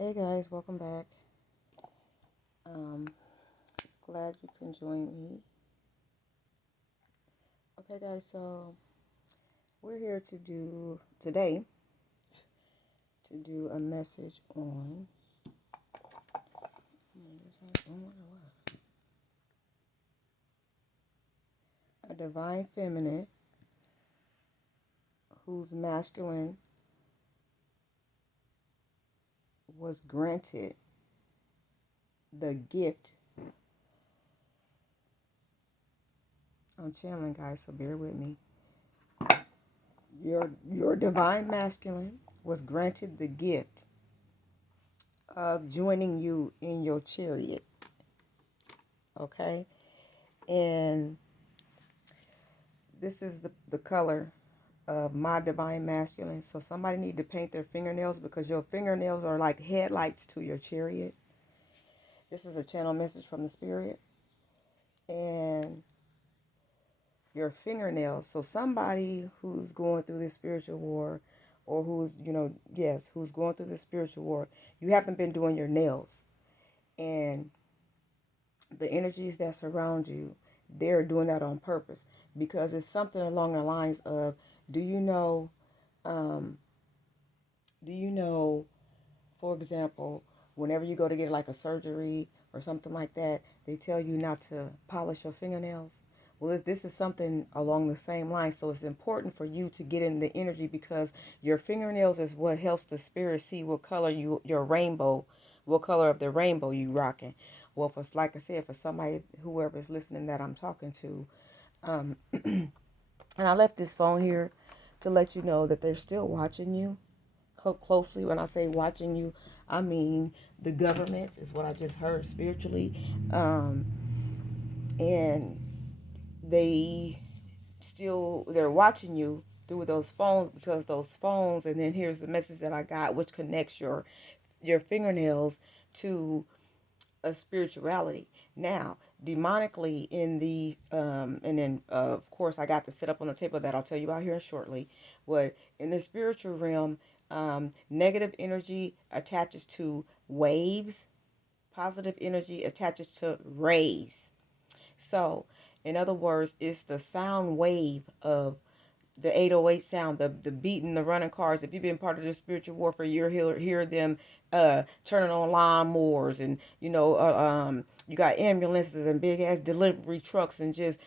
Hey guys, welcome back. Um, Glad you can join me. Okay, guys, so we're here today to do a message on a divine feminine whose masculine was granted the gift. I'm channeling, guys, so bear with me. Your divine masculine was granted the gift of joining you in your chariot. Okay, and this is the color of my divine masculine. So somebody need to paint their fingernails because your fingernails are like headlights to your chariot. This is a channel message from the spirit. And your fingernails. So somebody who's going through this spiritual war, or who's, who's going through this spiritual war, you haven't been doing your nails. And the energies that surround you, they're doing that on purpose because it's something along the lines of, do you know, um, for example, whenever you go to get like a surgery or something like that, they tell you not to polish your fingernails. Well, if this is something along the same line, so it's important for you to get in the energy because your fingernails is what helps the spirit see what color your rainbow, what color of the rainbow you rocking. Well, if it's like I said, for somebody, whoever is listening that I'm talking to, and I left this phone here to let you know that they're still watching you closely. When I say watching you, I mean the government is what I just heard spiritually, and they're watching you through those phones because those phones. And then here's the message that I got, which connects your fingernails to a spirituality. Now, demonically in the and then of course I got the setup on the table that I'll tell you about here shortly. What in the spiritual realm, negative energy attaches to waves, positive energy attaches to rays. So, in other words, it's the sound wave of the 808 sound, the beating, the running cars. If you've been part of the spiritual warfare, you'll hear them turning on lawnmowers, and you got ambulances and big ass delivery trucks, and just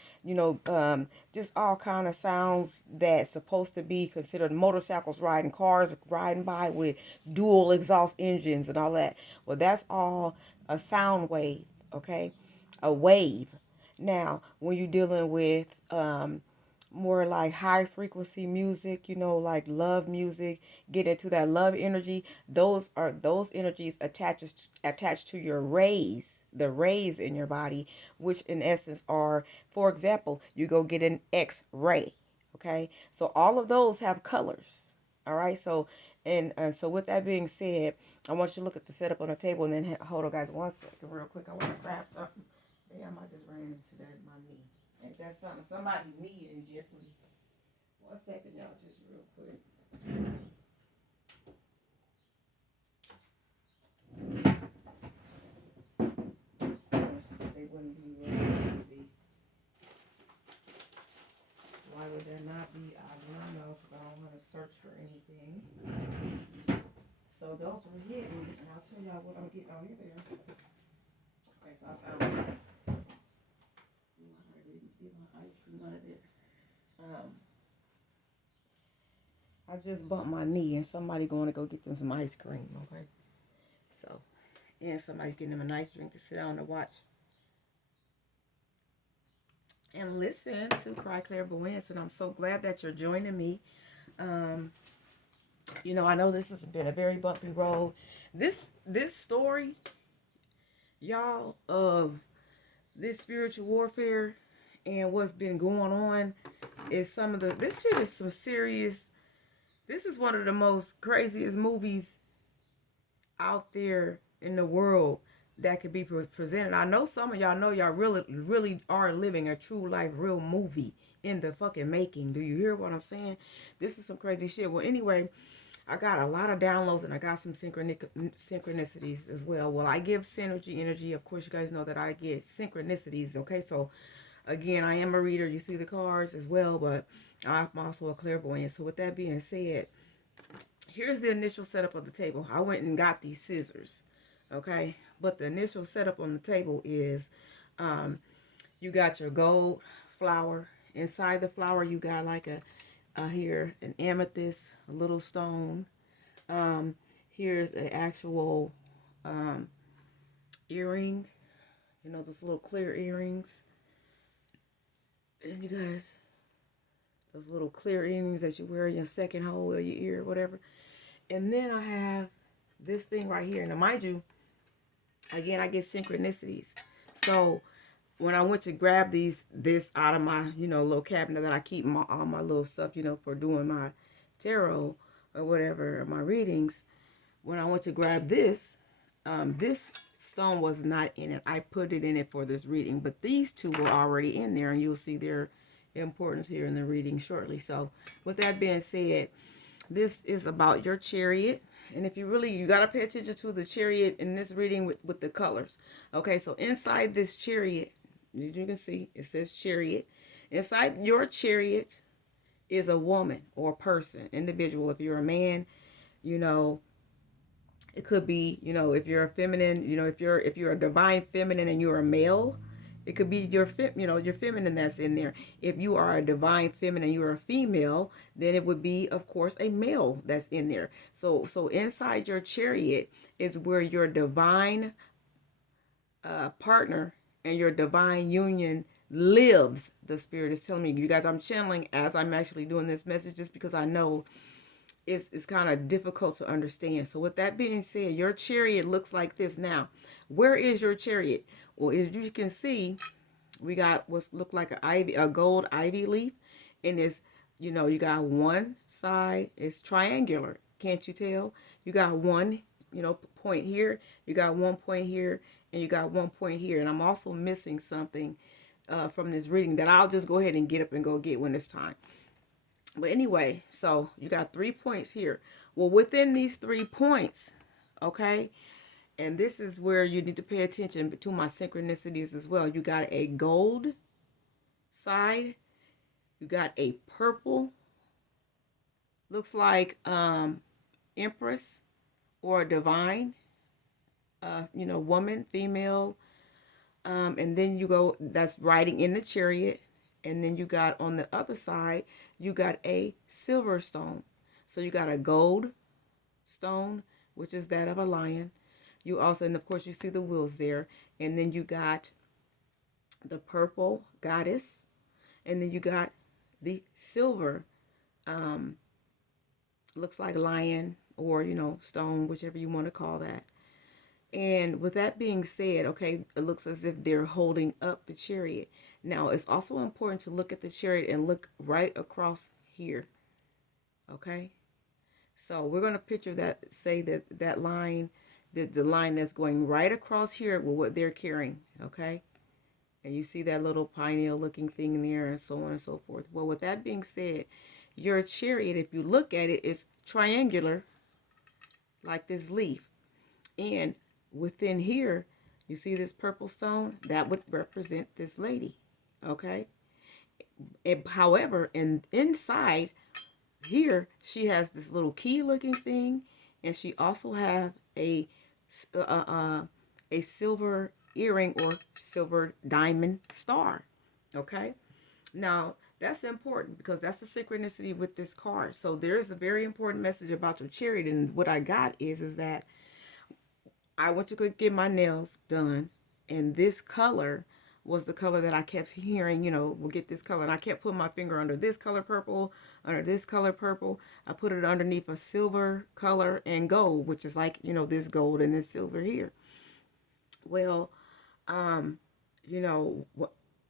all kind of sounds that's supposed to be considered motorcycles riding, cars riding by with dual exhaust engines and all that. Well, that's all a sound wave, okay, a wave. Now, when you're dealing with more like high frequency music, like love music, get into that love energy, those energies attached to your rays, the rays in your body, which in essence are, for example, you go get an X-ray. Okay, so all of those have colors. All right, so so with that being said, I want you to look at the setup on the table, and then hold on, guys, one second, real quick. I want to grab something. Damn, I just ran into that my knee. Ain't that something? Somebody's knee in jeopardy. One second, y'all, just real quick. They wouldn't be where they need to be. Why would there not be? I don't know, because I don't want to search for anything. So those were hidden, and I'll tell y'all what I'm getting out of there. Okay, so I found it. I didn't get my ice cream out of there. I just bumped my knee, and somebody going to go get them some ice cream, okay? So, and somebody's getting them a nice drink to sit down and watch and listen to Cry Clairvoyance. And I'm so glad that you're joining me. I know this has been a very bumpy road. This story, y'all, of this spiritual warfare and what's been going on is this shit is some serious. This is one of the most craziest movies out there in the world that could be presented. I know some of y'all know y'all really are living a true life real movie in the fucking making. Do you hear what I'm saying? This is some crazy shit. Well, anyway, I got a lot of downloads, and I got some synchronicities as well. Well, I give synergy energy. Of course, you guys know that I get synchronicities. Okay, so again, I am a reader. You see the cards as well, but I'm also a clairvoyant. So with that being said, here's the initial setup of the table. I went and got these scissors. Okay, but the initial setup on the table is you got your gold flower. Inside the flower, you got like here an amethyst, a little stone. Um, Here's an actual earring. You know, those little clear earrings. And you guys, those little clear earrings that you wear in your second hole or your ear, whatever. And then I have this thing right here. Now, mind you, again, I get synchronicities. So when I went to grab this out of my, little cabinet that I keep all my little stuff, for doing my tarot or whatever, my readings, when I went to grab this stone was not in it. I put it in it for this reading, but these two were already in there, and you'll see their importance here in the reading shortly. So with that being said, this is about your chariot. And if you got to pay attention to the chariot in this reading with the colors. Okay, so inside this chariot, as you can see, it says chariot. Inside your chariot is a woman or a person, individual. If you're a man, it could be, if you're a feminine, if you're a divine feminine and you're a male, it could be your feminine that's in there. If you are a divine feminine, you're a female, then it would be, of course, a male that's in there. So inside your chariot is where your divine partner and your divine union lives. The spirit is telling me, you guys, I'm channeling as I'm actually doing this message, just because I know it's kind of difficult to understand. So with that being said, your chariot looks like this. Now, where is your chariot? Well, as you can see, we got what's look like a gold ivy leaf, and it's, you got one side is triangular. Can't you tell? You got one, point here, you got one point here, and you got one point here. And I'm also missing something from this reading that I'll just go ahead and get up and go get when it's time. But anyway, so you got 3 points here. Well, within these 3 points, okay, and this is where you need to pay attention to my synchronicities as well. You got a gold side. You got a purple. Looks like empress or divine, woman, female. And then you go, that's riding in the chariot. And then you got on the other side, you got a silver stone. So you got a gold stone, which is that of a lion. You also, and of course, you see the wheels there. And then you got the purple goddess. And then you got the silver, looks like lion or, stone, whichever you want to call that. And with that being said, okay, it looks as if they're holding up the chariot. Now, it's also important to look at the chariot and look right across here. Okay? So we're going to picture that, say that line, the line that's going right across here with what they're carrying. Okay? And you see that little pineal looking thing in there, and so on and so forth. Well, with that being said, your chariot, if you look at it, is triangular, like this leaf. And within here, you see this purple stone? That would represent this lady, okay? However, inside here, she has this little key-looking thing, and she also has a silver earring or silver diamond star, okay? Now, that's important because that's the synchronicity with this card. So there's a very important message about your chariot, and what I got is that I went to go get my nails done, and this color was the color that I kept hearing, we'll get this color. And I kept putting my finger under this color purple, under this color purple. I put it underneath a silver color and gold, which is like, this gold and this silver here. Well,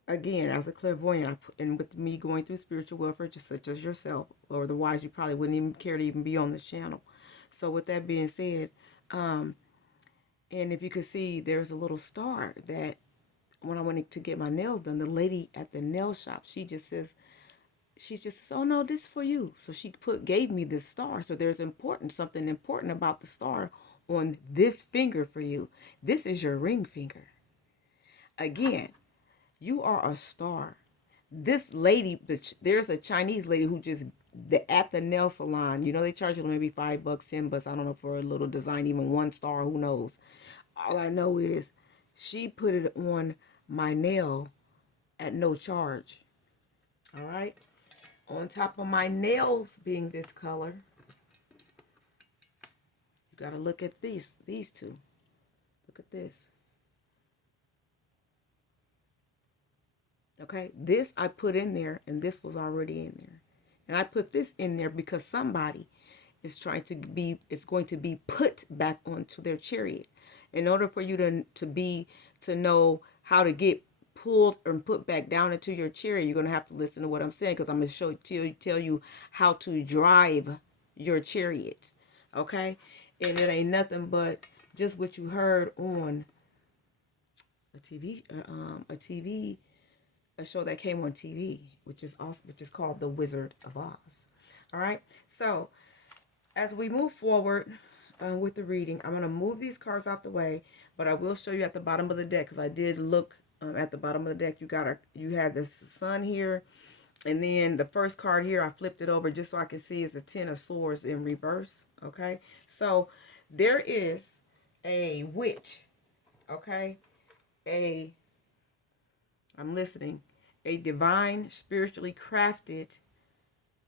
again, as a clairvoyant, and with me going through spiritual warfare, just such as yourself, or otherwise you probably wouldn't even care to even be on this channel. So with that being said, and if you could see, there's a little star that when I went to get my nails done, the lady at the nail shop, she just says, she just said, oh no, this is for you. So she gave me this star. So there's something important about the star on this finger for you. This is your ring finger. Again, you are a star. This lady, there's a Chinese lady who just at the nail salon, they charge you maybe $5, $10. I don't know, for a little design, even 1 star, who knows. All I know is she put it on my nail at no charge. All right. On top of my nails being this color, you got to look at these two. Look at this. Okay, this I put in there, and this was already in there. And I put this in there because somebody is going to be put back onto their chariot. In order for you to know how to get pulled and put back down into your chariot, you're going to have to listen to what I'm saying, because I'm going to tell you how to drive your chariot. Okay? And it ain't nothing but just what you heard on a show that came on TV, which is called The Wizard of Oz. All right. So as we move forward with the reading, I'm going to move these cards out the way, but I will show you at the bottom of the deck, because I did look at the bottom of the deck. You had the sun here, and then the first card here, I flipped it over just so I can see, is the 10 of Swords in reverse. Okay. So there is a witch. Okay. I'm listening. A divine, spiritually crafted,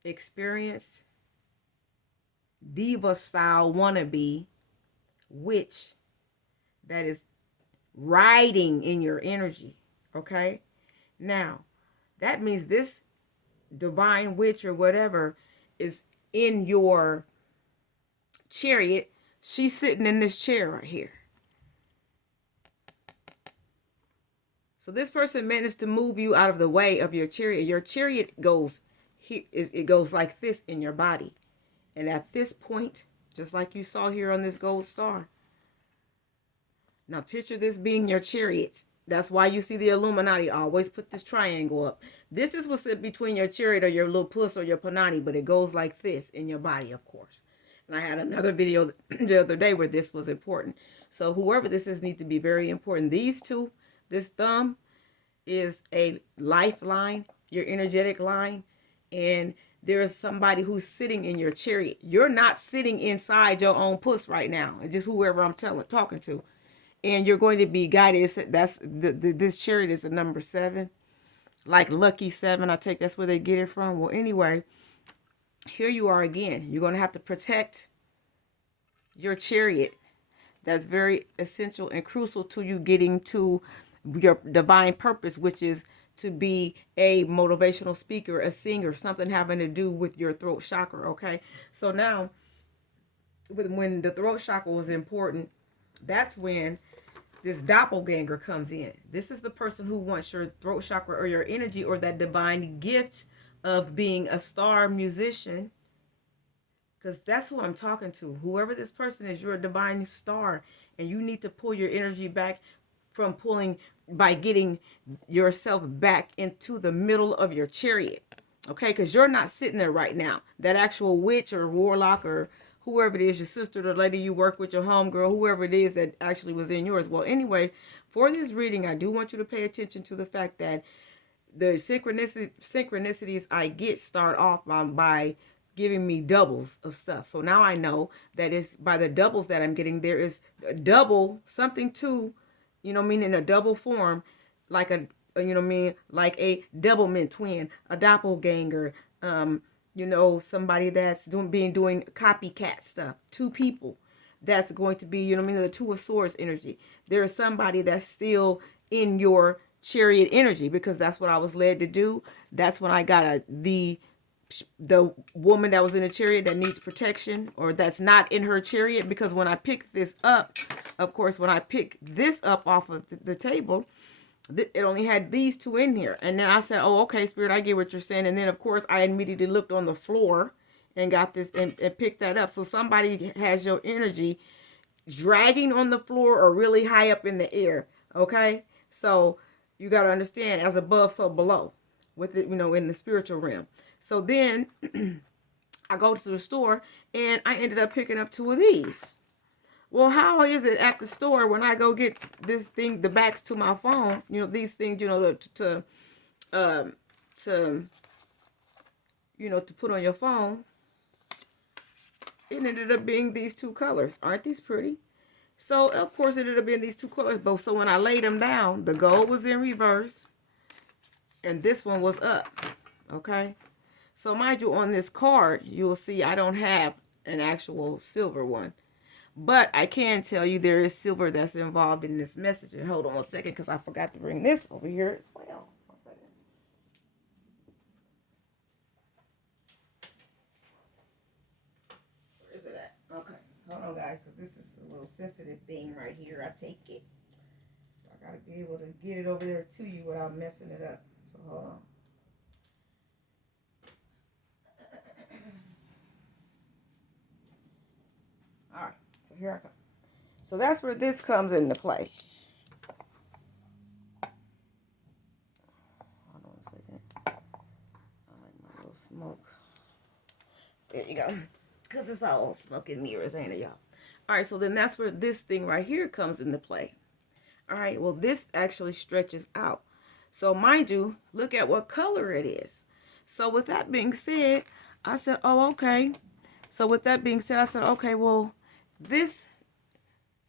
experienced, diva-style wannabe witch that is riding in your energy. Okay? Now, that means this divine witch or whatever is in your chariot. She's sitting in this chair right here. So this person managed to move you out of the way of your chariot. Your chariot goes here, it goes like this in your body. And at this point, just like you saw here on this gold star. Now picture this being your chariot. That's why you see the Illuminati always put this triangle up. This is what's between your chariot or your little puss or your panani, but it goes like this in your body, of course. And I had another video the other day where this was important. So whoever this is needs to be very important. These two, this thumb is a lifeline, your energetic line, and there's somebody who's sitting in your chariot. You're not sitting inside your own puss right now. It's just whoever I'm talking to. And you're going to be guided. This chariot is a number 7. Like lucky 7, I take that's where they get it from. Well, anyway, here you are again. You're going to have to protect your chariot. That's very essential and crucial to you getting to your divine purpose, which is to be a motivational speaker, a singer, something having to do with your throat chakra. Okay. So now when the throat chakra was important, that's when this doppelganger comes in. This is the person who wants your throat chakra or your energy or that divine gift of being a star musician. Because that's who I'm talking to. Whoever this person is, you're a divine star, and you need to pull your energy back from pulling by getting yourself back into the middle of your chariot. Okay, because you're not sitting there right now. That actual witch or warlock or whoever it is, your sister, the lady you work with, your homegirl, whoever it is that actually was in yours. Well, anyway, for this reading, I do want you to pay attention to the fact that the synchronicities I get start off by giving me doubles of stuff. So now I know that it's by the doubles that I'm getting, there is a double, something to, meaning a double form, like like a double mint twin, a doppelganger, somebody that's doing copycat stuff. 2 people that's going to be, the 2 of Swords energy. There is somebody that's still in your chariot energy, because that's what I was led to do. That's when I got the woman that was in a chariot that needs protection, or that's not in her chariot, because when I picked this up, of course, when I picked this up off of the table, it only had these 2 in here. And then I said, oh, okay, Spirit, I get what you're saying. And then, of course, I immediately looked on the floor and got this and picked that up. So somebody has your energy dragging on the floor or really high up in the air. Okay. So you got to understand, as above, so below. with it, in the spiritual realm. So then I go to the store and I ended up picking up two of these. Well, how is it at the store when I go get this thing, the backs to my phone, these things, um, to, to put on your phone, it ended up being these two colors. Aren't these pretty? So, of course, it ended up being these two colors. But so when I laid them down, the gold was in reverse and this one was up. Okay? So, mind you, on this card, you'll see I don't have an actual silver one. But I can tell you there is silver that's involved in this message. And hold on a second because I forgot to bring this over here as well. One second. Where is it at? Okay. Hold on, guys, because this is a little sensitive thing right here. I take it. So I got to be able to get it over there to you without messing it up. So hold on. All right. So here I come. So that's where this comes into play. Hold on a second. I like my little smoke. There you go. Because it's all smoke and mirrors, ain't it, y'all? All right, so then that's where this thing right here comes into play. All right, well, this actually stretches out. So mind you, look at what color it is. So with that being said, I said, oh, okay. So with that being said, I said, okay, well, this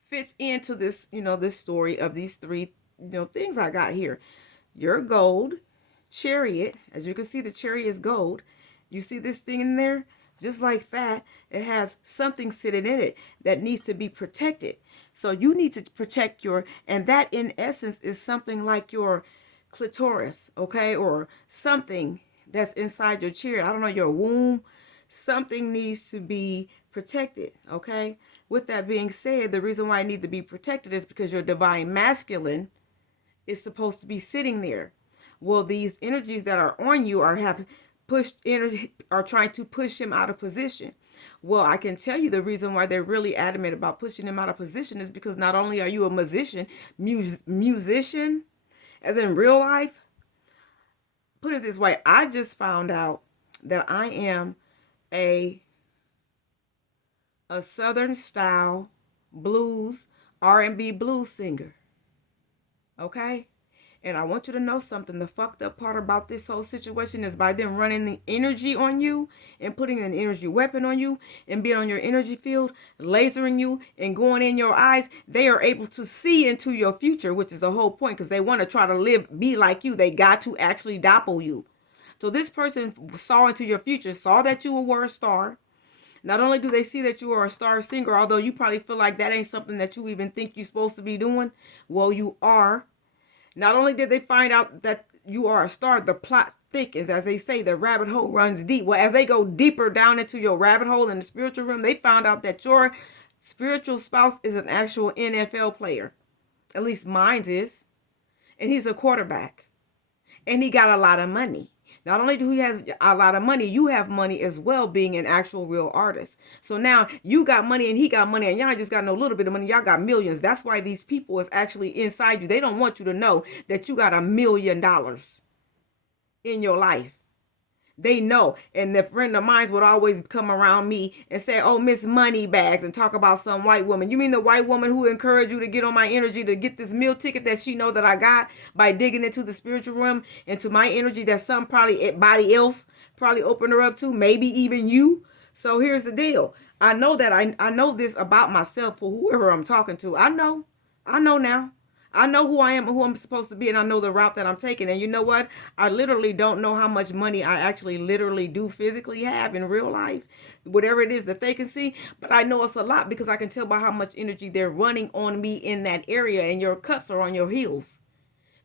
fits into this, this story of these three, things I got here. Your gold chariot, as you can see, the chariot is gold. You see this thing in there? Just like that, it has something sitting in it that needs to be protected. So you need to protect and that in essence is something like your clitoris, okay? Or something that's inside your chariot. I don't know, your womb. Something needs to be protected, okay? With that being said, the reason why I need to be protected is because your divine masculine is supposed to be sitting there. Well, these energies that are on you are trying to push him out of position. Well, I can tell you the reason why they're really adamant about pushing him out of position is because not only are you a musician, as in real life, put it this way, I just found out that I am a Southern style blues, R&B blues singer. Okay? And I want you to know something. The fucked up part about this whole situation is by them running the energy on you and putting an energy weapon on you and being on your energy field, lasering you and going in your eyes, they are able to see into your future, which is the whole point because they want to try to be like you. They got to actually doppel you. So this person saw into your future, saw that you were a star. Not only do they see that you are a star singer, although you probably feel like that ain't something that you even think you're supposed to be doing. Well, you are. Not only did they find out that you are a star, the plot thickens. As they say, the rabbit hole runs deep. Well, as they go deeper down into your rabbit hole in the spiritual realm, they found out that your spiritual spouse is an actual NFL player. At least mine is. And he's a quarterback. And he got a lot of money. Not only do he have a lot of money, you have money as well, being an actual real artist. So now you got money and he got money and y'all just got no little bit of money. Y'all got millions. That's why these people is actually inside you. They don't want you to know that you got $1 million in your life. They know. And the friend of mine would always come around me and say, oh, Miss Moneybags, and talk about some white woman. You mean the white woman who encouraged you to get on my energy to get this meal ticket that she know that I got by digging into the spiritual realm, into my energy that somebody else probably opened her up to, maybe even you. So here's the deal. I know that I know this about myself for whoever I'm talking to. I know now. I know who I am and who I'm supposed to be, and I know the route that I'm taking. And you know what? I literally don't know how much money I actually literally do physically have in real life, whatever it is that they can see. But I know it's a lot because I can tell by how much energy they're running on me in that area, and your cups are on your heels.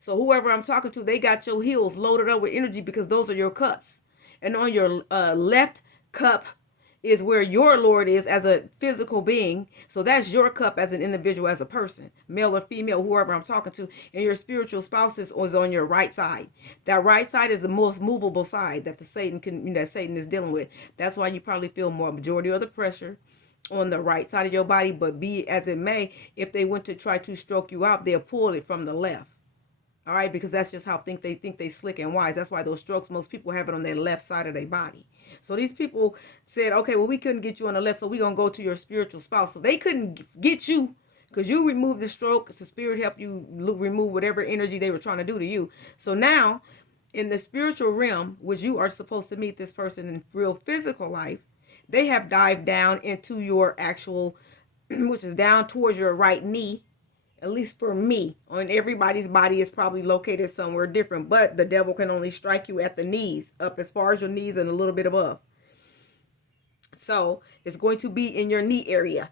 So whoever I'm talking to, they got your heels loaded up with energy because those are your cups. And on your left cup is where your Lord is as a physical being. So that's your cup as an individual, as a person, male or female, whoever I'm talking to. And your spiritual spouse is on your right side. That right side is the most movable side that Satan is dealing with. That's why you probably feel more majority of the pressure on the right side of your body. But be as it may, if they went to try to stroke you out, they'll pull it from the left. All right, because that's just how they think they slick and wise. That's why those strokes, most people have it on their left side of their body. So these people said, okay, well, we couldn't get you on the left, so we're gonna go to your spiritual spouse. So they couldn't get you because you removed the stroke. It's the spirit help you remove whatever energy they were trying to do to you. So now, in the spiritual realm, which you are supposed to meet this person in real physical life, they have dived down into your actual, which is down towards your right knee. At least for me, on everybody's body is probably located somewhere different, but the devil can only strike you at the knees, up as far as your knees and a little bit above. So it's going to be in your knee area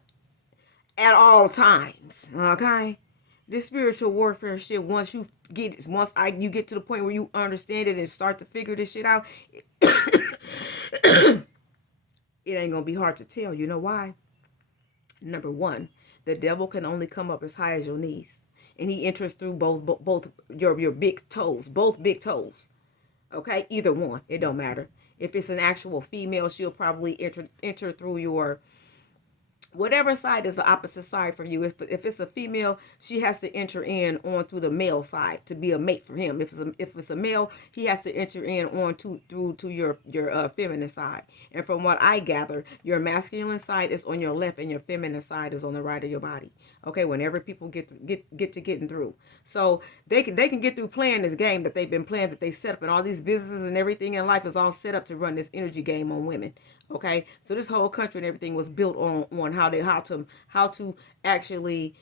at all times. Okay. This spiritual warfare shit, you get to the point where you understand it and start to figure this shit out, it ain't gonna be hard to tell. You know why? Number one, the devil can only come up as high as your knees, and he enters through both your big toes, both big toes. Okay, either one, it don't matter. If it's an actual female, she'll probably enter through your whatever side is the opposite side for you. If it's a female, she has to enter in on through the male side to be a mate for him. If it's a male, he has to enter in on through to your feminine side. And from what I gather, your masculine side is on your left and your feminine side is on the right of your body. Okay, whenever people get to getting through, so they can get through playing this game that they've been playing, that they set up, and all these businesses and everything in life is all set up to run this energy game on women. Okay, so this whole country and everything was built on how to actually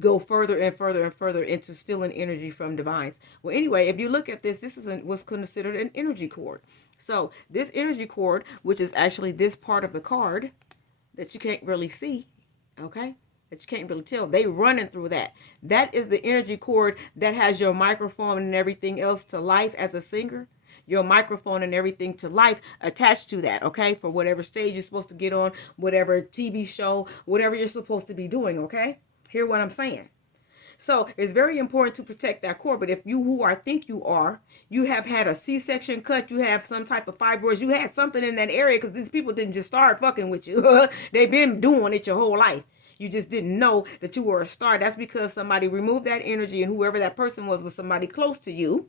go further and further and further into stealing energy from divines. Well, anyway, if you look at this is what's considered an energy cord. So this energy cord, which is actually this part of the card that you can't really see, okay, that you can't really tell, they running through that. That is the energy cord that has your microphone and everything else to life as a singer. Your microphone and everything to life attached to that, okay? For whatever stage you're supposed to get on, whatever TV show, whatever you're supposed to be doing, okay? Hear what I'm saying? So it's very important to protect that cord. But if you have had a C-section cut, you have some type of fibroids, you had something in that area, because these people didn't just start fucking with you. They've been doing it your whole life. You just didn't know that you were a star. That's because somebody removed that energy, and whoever that person was somebody close to you.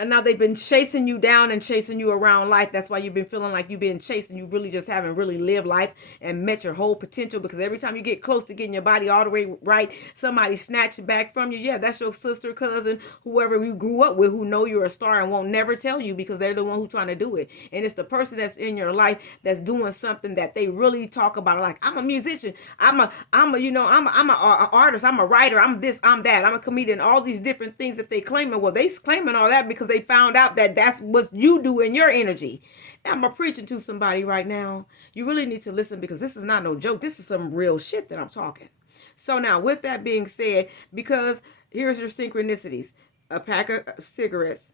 And now they've been chasing you down and chasing you around life. That's why you've been feeling like you've been chased and you really just haven't really lived life and met your whole potential. Because every time you get close to getting your body all the way right, somebody snatches back from you. Yeah, that's your sister, cousin, whoever you grew up with who know you're a star and won't never tell you because they're the one who's trying to do it. And it's the person that's in your life that's doing something that they really talk about. Like, I'm a musician. I'm an artist. I'm a writer. I'm this, I'm that. I'm a comedian. All these different things that they claiming. Well, they claiming all that because they found out that that's what you do in your energy. I'm preaching to somebody right now. You really need to listen because this is not no joke. This is some real shit that I'm talking. So now, with that being said, because here's your synchronicities. A pack of cigarettes,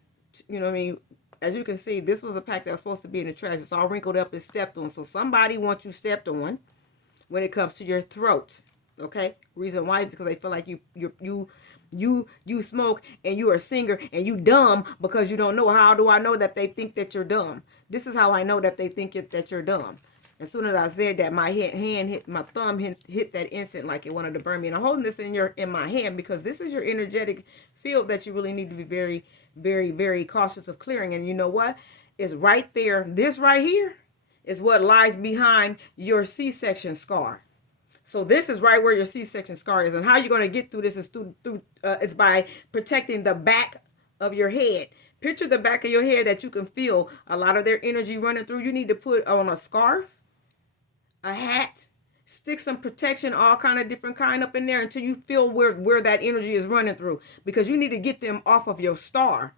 you know what I mean? As you can see, this was a pack that was supposed to be in the trash. It's all wrinkled up and stepped on. So somebody wants you stepped on when it comes to your throat. Okay? Reason why is because they feel like you smoke and you're a singer and you dumb because you don't know. How do I know that they think that you're dumb? This is how I know that they think that you're dumb. As soon as I said that, my thumb hit that instant like it wanted to burn me. And I'm holding this in my hand because this is your energetic field that you really need to be very, very, very cautious of clearing. And you know what? It's right there. This right here is what lies behind your C-section scar. So this is right where your C-section scar is. And how you're going to get through this is it's by protecting the back of your head. Picture the back of your head that you can feel a lot of their energy running through. You need to put on a scarf, a hat, stick some protection, all kind of different kind up in there until you feel where that energy is running through. Because you need to get them off of your star.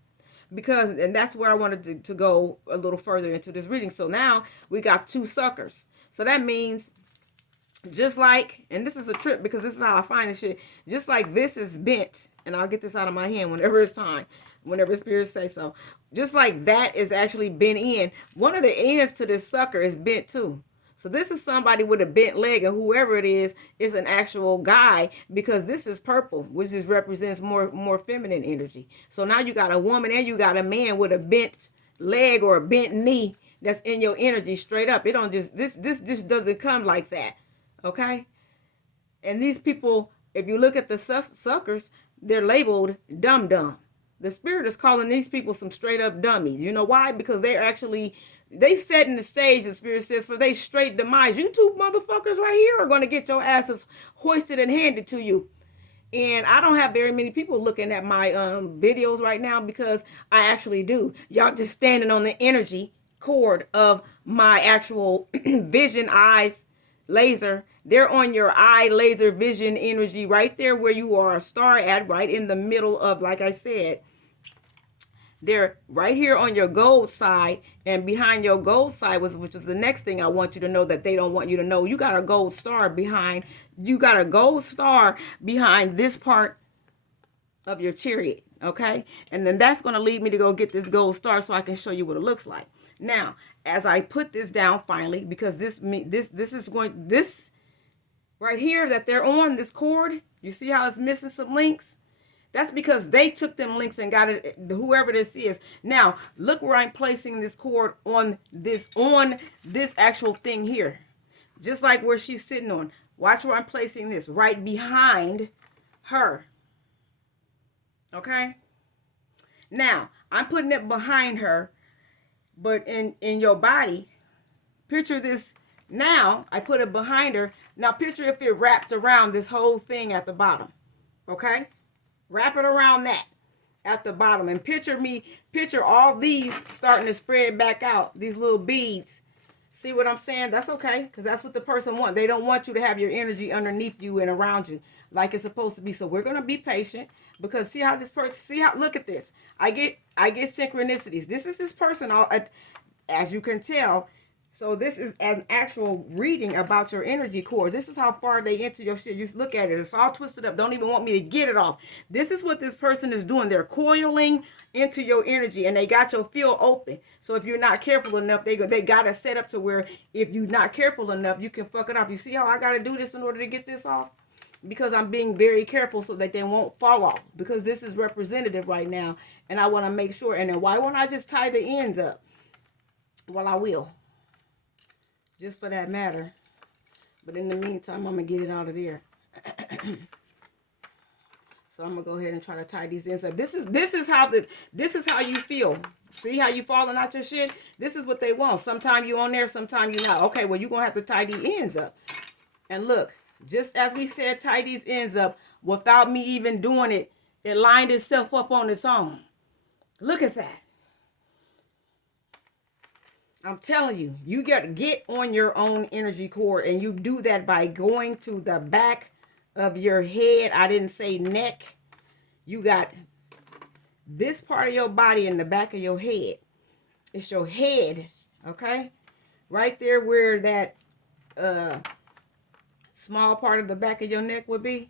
And that's where I wanted to go a little further into this reading. So now we got two suckers. So that means just like, and this is a trip because this is how I find this shit. Just like this is bent, and I'll get this out of my hand whenever it's time, whenever spirits say so. Just like that is actually bent in. One of the ends to this sucker is bent too. So this is somebody with a bent leg, and whoever it is an actual guy because this is purple, which just represents more feminine energy. So now you got a woman and you got a man with a bent leg or a bent knee that's in your energy straight up. It don't just this doesn't come like that. Okay? And these people, if you look at the suckers, they're labeled dumb. The spirit is calling these people some straight up dummies. You know why? Because they set in the stage, the spirit says, for they straight demise. You two motherfuckers right here are going to get your asses hoisted and handed to you. And I don't have very many people looking at my videos right now because I actually do. Y'all just standing on the energy cord of my actual vision eyes laser. They're on your eye laser vision energy right there where you are a star at, right in the middle of, like I said, they're right here on your gold side, and behind your gold side which is the next thing I want you to know that they don't want you to know. You got a gold star behind this part of your chariot, okay? And then that's going to lead me to go get this gold star so I can show you what it looks like. Now, as I put this down finally, because this right here that they're on this cord, you see how it's missing some links? That's because they took them links and got it, whoever this is. Now, look where I'm placing this cord on this actual thing here. Just like where she's sitting on. Watch where I'm placing this, right behind her. Okay? Now, I'm putting it behind her, but in your body, picture this. Now, I put it behind her. Now, picture if it wrapped around this whole thing at the bottom. Okay? Wrap it around that at the bottom. And picture all these starting to spread back out. These little beads. See what I'm saying? That's okay. Because that's what the person wants. They don't want you to have your energy underneath you and around you like it's supposed to be. So we're going to be patient. Because see how this person, look at this. I get synchronicities. This is this person, as you can tell. So this is an actual reading about your energy core. This is how far they into your shit. You look at it. It's all twisted up. Don't even want me to get it off. This is what this person is doing. They're coiling into your energy, and they got your field open. So if you're not careful enough, they got it set up to where if you're not careful enough, you can fuck it off. You see how I got to do this in order to get this off? Because I'm being very careful so that they won't fall off. Because this is representative right now, and I want to make sure. And then why won't I just tie the ends up? Well, I will. Just for that matter. But in the meantime, I'm going to get it out of there. So I'm going to go ahead and try to tie these ends up. This is how you feel. See how you falling out your shit? This is what they want. Sometimes you on there, sometimes you're not. Okay, well, you're going to have to tie these ends up. And look, just as we said, tie these ends up without me even doing it, it lined itself up on its own. Look at that. I'm telling you, you got to get on your own energy cord, and you do that by going to the back of your head. I didn't say neck. You got this part of your body in the back of your head. It's your head, okay? Right there where that small part of the back of your neck would be.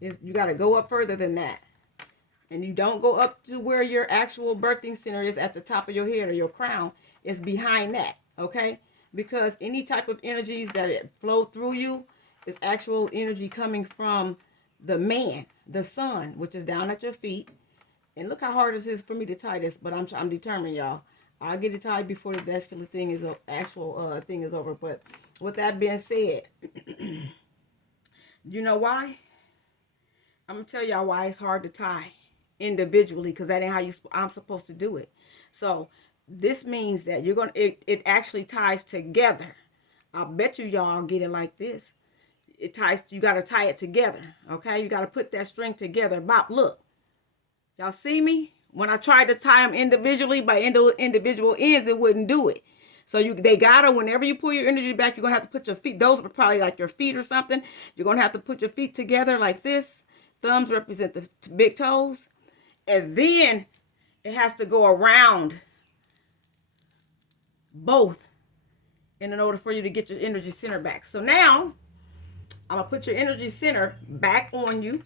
You got to go up further than that. And you don't go up to where your actual birthing center is at the top of your head or your crown. It's behind that, okay? Because any type of energies that flow through you is actual energy coming from the man, the sun, which is down at your feet. And look how hard this is for me to tie this, but I'm determined, y'all. I'll get it tied before the actual thing is over. But with that being said, you know why? I'm gonna tell y'all why it's hard to tie individually, because that ain't how I'm supposed to do it. So this means that it actually ties together. I'll bet y'all get it like this. It ties, you got to tie it together. Okay. You got to put that string together. Bop, look, y'all see me? When I tried to tie them individually by individual ends, it wouldn't do it. So they gotta, whenever you pull your energy back, you're going to have to put your feet, those are probably like your feet or something. You're going to have to put your feet together like this. Thumbs represent the big toes. And then it has to go around both in order for you to get your energy center back. So now I'm going to put your energy center back on you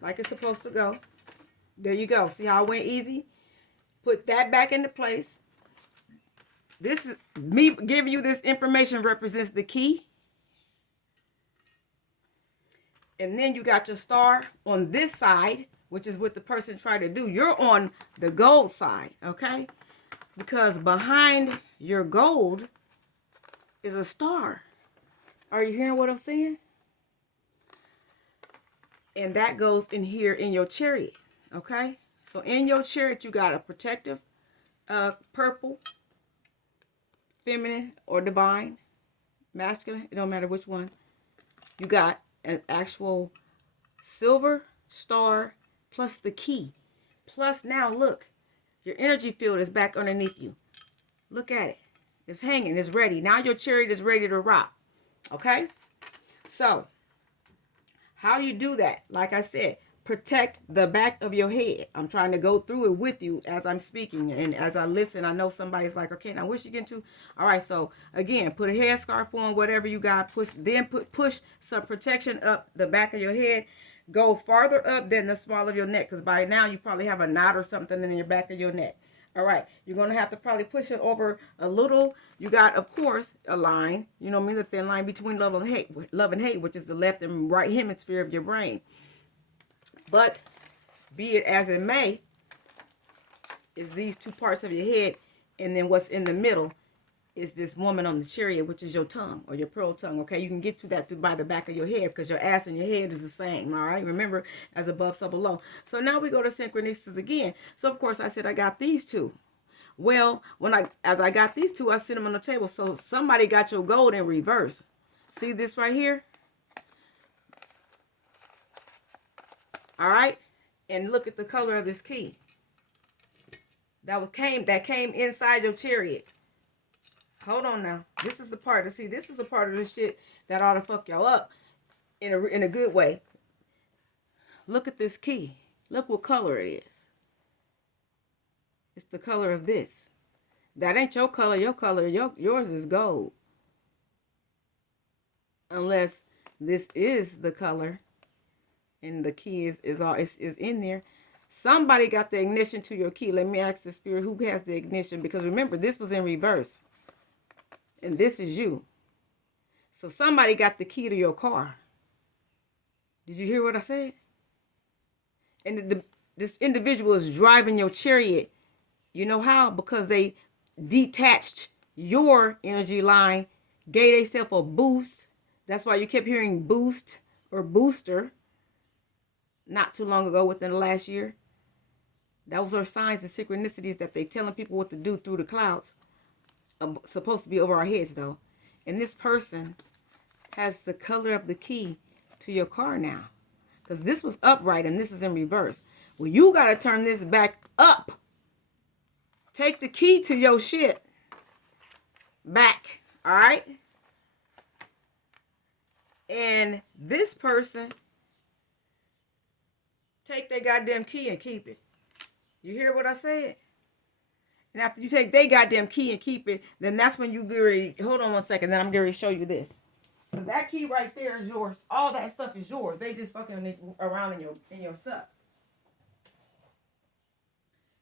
like it's supposed to go. There you go. See how it went easy? Put that back into place. This is me giving you this information represents the key. And then you got your star on this side, which is what the person tried to do. You're on the gold side, okay? Because behind your gold is a star. Are you hearing what I'm saying? And that goes in here in your chariot. Okay? So in your chariot, you got a protective purple, feminine or divine, masculine, it don't matter which one. You got an actual silver star plus the key. Plus now look, your energy field is back underneath you. Look at it. It's hanging, it's ready. Now your chariot is ready to rock. Okay? So, how you do that? Like I said, protect the back of your head. I'm trying to go through it with you as I'm speaking. And as I listen, I know somebody's like, okay, now where's she getting to? All right, so again, put a headscarf on, whatever you got. Push some protection up the back of your head. Go farther up than the small of your neck, because by now you probably have a knot or something in your back of your neck. All right, you're going to have to probably push it over a little. You got, of course, a line, you know what I mean, the thin line between love and hate, which is the left and right hemisphere of your brain. But be it as it may, is these two parts of your head, and then what's in the middle is this woman on the chariot, which is your tongue or your pearl tongue. Okay, you can get to that by the back of your head, because your ass and your head is the same. All right, remember, as above, so below. So now we go to synchronicities again. So of course I said I got these two. Well, as I got these two, I sit them on the table. So somebody got your gold in reverse. See this right here? All right, and look at the color of this key. That came inside your chariot. Hold on now. This is the part this is the part of the shit that ought to fuck y'all up in a good way. Look at this key. Look what color it is. It's the color of this. That ain't your color. Yours is gold. Unless this is the color and the key is in there. Somebody got the ignition to your key. Let me ask the spirit who has the ignition, because remember, this was in reverse. And this is you. So somebody got the key to your car. Did you hear what I said? And this individual is driving your chariot. You know how? Because they detached your energy line, gave themselves a boost. That's why you kept hearing boost or booster not too long ago, within the last year. Those are signs and synchronicities that they telling people what to do through the clouds. Supposed to be over our heads though. And this person has the color of the key to your car now, because this was upright and this is in reverse. Well, you got to turn this back up. Take the key to your shit back. All right. And this person, take their goddamn key and keep it. You hear what I said? And after you take their goddamn key and keep it, then that's when you get ready. Hold on one second. Then I'm going to show you this. Because that key right there is yours. All that stuff is yours. They just fucking around in your stuff.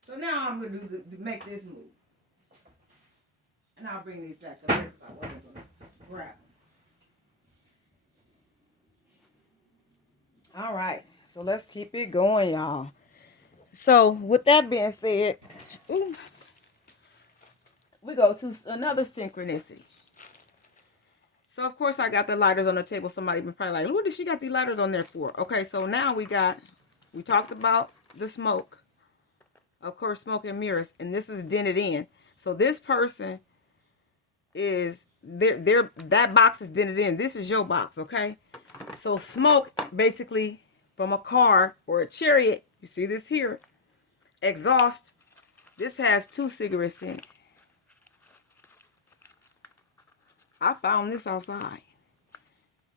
So now I'm going to make this move. And I'll bring these back up here because I wasn't going to grab them. All right. So let's keep it going, y'all. So with that being said, we go to another synchronicity. So of course I got the lighters on the table. Somebody been probably like, what did she got these lighters on there for? Okay, so now we talked about the smoke. Of course, smoke and mirrors, and this is dented in. So this person is that box is dented in. This is your box, okay? So smoke basically from a car or a chariot. You see this here? Exhaust. This has 2 cigarettes in it. I found this outside.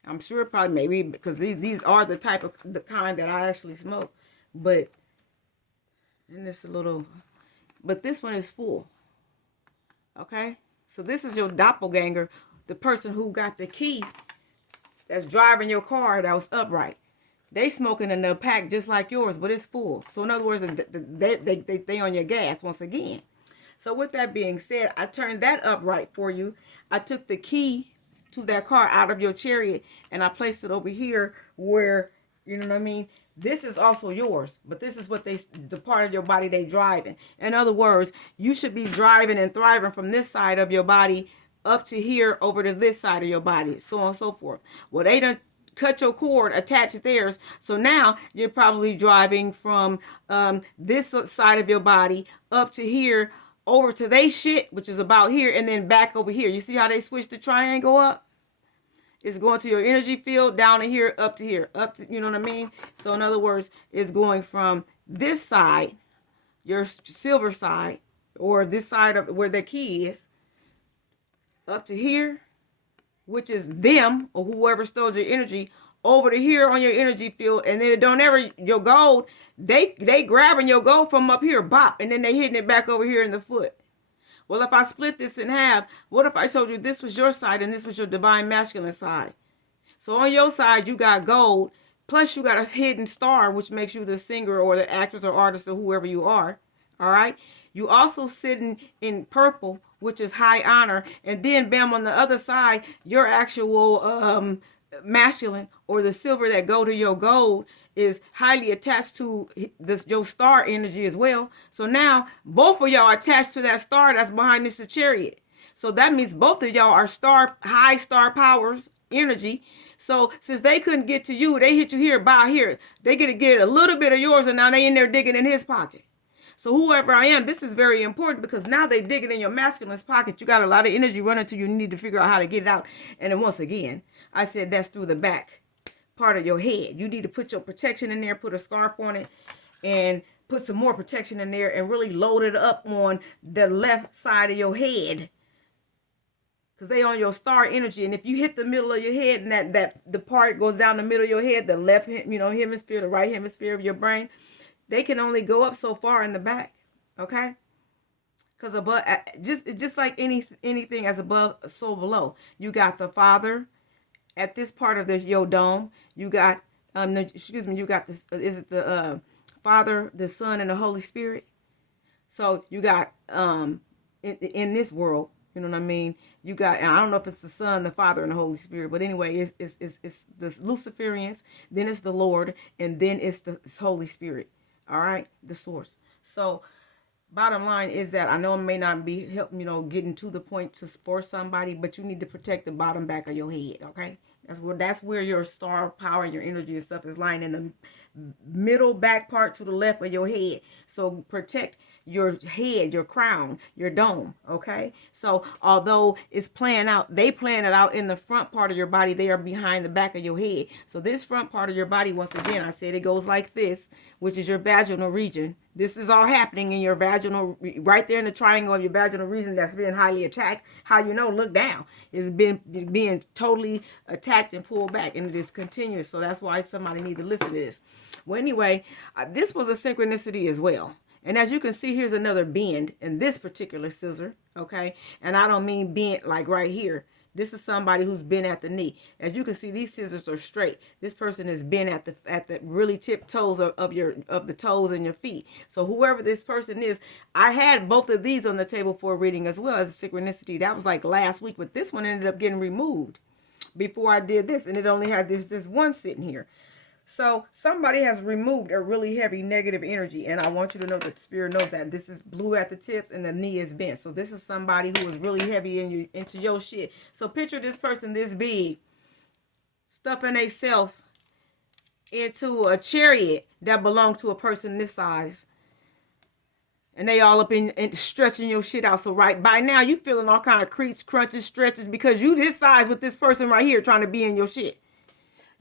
I'm sure probably maybe because these are the kind that I actually smoke. But and this a little, but this one is full. Okay? So this is your doppelganger, the person who got the key that's driving your car that was upright. They smoking in the pack just like yours, but it's full. So in other words, they on your gas once again. So with that being said, I turned that upright for you. I took the key to that car out of your chariot and I placed it over here where, you know what I mean? This is also yours, but this is what the part of your body they driving. In other words, you should be driving and thriving from this side of your body up to here over to this side of your body, so on and so forth. Well, they done cut your cord, attach theirs. So now you're probably driving from this side of your body up to here, over to they shit, which is about here, and then back over here. You see how they switch the triangle up? It's going to your energy field, down to here, up to here, up to, you know what I mean? So in other words, it's going from this side, your silver side, or this side of where the key is, up to here, which is them or whoever stole your energy, over to here on your energy field, and then it don't ever, your gold, they grabbing your gold from up here, bop, and then they hitting it back over here in the foot. Well, if I split this in half, what if I told you this was your side and this was your divine masculine side? So on your side, you got gold, plus you got a hidden star, which makes you the singer or the actress or artist or whoever you are. All right. You also sitting in purple, which is high honor. And then bam, on the other side, your actual masculine or the silver that go to your gold is highly attached to this your star energy as well. So now both of y'all are attached to that star that's behind this chariot. So that means both of y'all are high star powers energy. So since they couldn't get to you, they hit you here, by here. They get a little bit of yours, and now they in there digging in his pocket. So whoever I am, this is very important, because now they digging in your masculine's pocket. You got a lot of energy running to you. You need to figure out how to get it out. And then once again, I said that's through the back part of your head. You need to put your protection in there, put a scarf on it, and put some more protection in there, and really load it up on the left side of your head, because they on your star energy. And if you hit the middle of your head, and that the part goes down the middle of your head, the left hemisphere, the right hemisphere of your brain, they can only go up so far in the back. Okay, because above, just like anything, as above, so below. You got the Father at this part of your dome. You got you got this, is it the Father, the Son, and the Holy Spirit? So you got in this world, you know what I mean? You got, and I don't know if it's the Son, the Father, and the Holy Spirit, but anyway, it's the Luciferians, then it's the Lord, and then it's the Holy Spirit. All right, the source. So bottom line is that I know it may not be getting to the point for somebody, but you need to protect the bottom back of your head. Okay, that's where your star power and your energy and stuff is lying, in the middle back part to the left of your head. So protect your head, your crown, your dome. Okay, so although it's they plan it out in the front part of your body, they are behind the back of your head. So this front part of your body, once again, I said it goes like this, which is your vaginal region. This is all happening in your vaginal, right there in the triangle of your vaginal region that's been highly attacked. How you know? Look down. It's been being totally attacked and pulled back, and it is continuous. So that's why somebody need to listen to this. Well, anyway, this was a synchronicity as well. And as you can see, here's another bend in this particular scissor, okay? And I don't mean bend like right here. This is somebody who's been at the knee. As you can see, these scissors are straight. This person has been at the really tip toes of the toes and your feet. So whoever this person is, I had both of these on the table for a reading as well as a synchronicity. That was like last week, but this one ended up getting removed before I did this, and it only had this one sitting here. So somebody has removed a really heavy negative energy, and I want you to know that the Spirit knows that this is blue at the tip and the knee is bent. So this is somebody who is really heavy into your shit. So picture this person this big, stuffing themselves into a chariot that belonged to a person this size. And they all up in stretching your shit out. So right by now, you feeling all kind of creaks, crunches, stretches, because you this size with this person right here trying to be in your shit.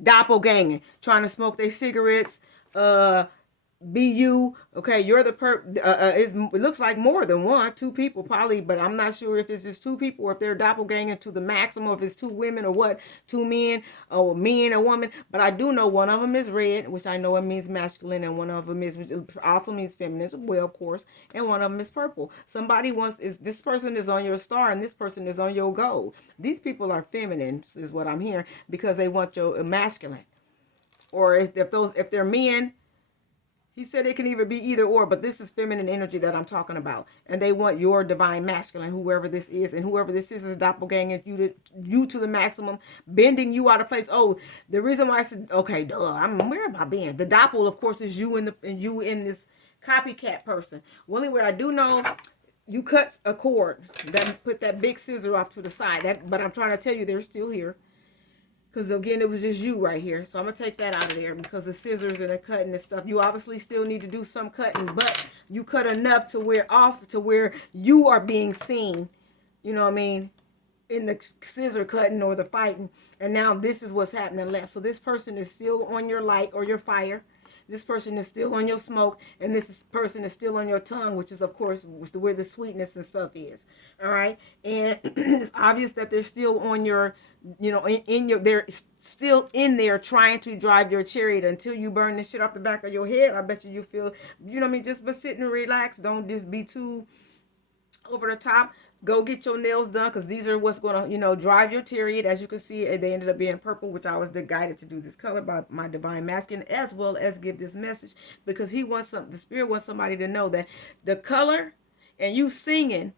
Doppelganger, trying to smoke their cigarettes, be you, okay, you're the it looks like more than one, two people probably, but I'm not sure if it's just two people or if they're doppelganger to the maximum, if it's two women or what, two men, or me and a woman. But I do know one of them is red, which I know it means masculine, and one of them is, which also means feminine, well, of course, and one of them is purple. This person is on your star and this person is on your gold. These people are feminine, is what I'm hearing, because they want your masculine. Or if they're men, he said it can either be either or, but this is feminine energy that I'm talking about. And they want your divine masculine, whoever this is. And whoever this is doppelganger you to the maximum, bending you out of place. Oh, the reason why I said, okay, where am I being? The doppel, of course, is you in this copycat person. Well, anyway, I do know you cut a cord, then put that big scissor off to the side. But I'm trying to tell you, they're still here. Because again, it was just you right here. So I'm going to take that out of there because the scissors and the cutting and stuff. You obviously still need to do some cutting, but you cut enough to where you are being seen. You know what I mean? In the scissor cutting or the fighting. And now this is what's happening left. So this person is still on your light or your fire. This person is still on your smoke, and person is still on your tongue, which is, of course, where the sweetness and stuff is. All right, and it's obvious that they're still on your, they're still in there trying to drive your chariot until you burn the shit off the back of your head. I bet you feel, just but sit and relax. Don't just be too over the top. Go get your nails done because these are what's going to, drive your chariot. As you can see, they ended up being purple, which I was guided to do this color by my divine masculine, as well as give this message because the spirit wants somebody to know that the color and you singing,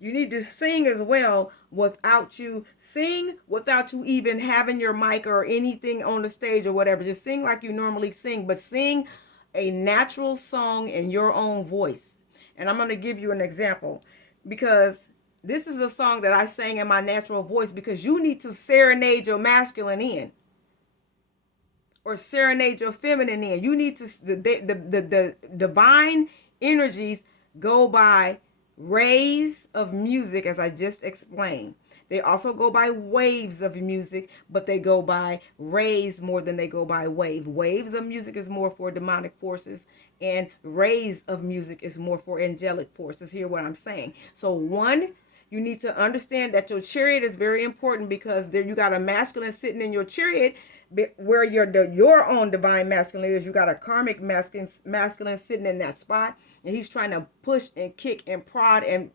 you need to sing as well without you even having your mic or anything on the stage or whatever. Just sing like you normally sing, but sing a natural song in your own voice. And I'm going to give you an example because this is a song that I sang in my natural voice because you need to serenade your masculine in or serenade your feminine in. You need to, the divine energies go by rays of music, as I just explained. They also go by waves of music, but they go by rays more than they go by wave. Waves of music is more for demonic forces, and rays of music is more for angelic forces. Hear what I'm saying? So one, you need to understand that your chariot is very important because there you got a masculine sitting in your chariot where your own divine masculine is. You got a karmic masculine sitting in that spot, and he's trying to push and kick and prod and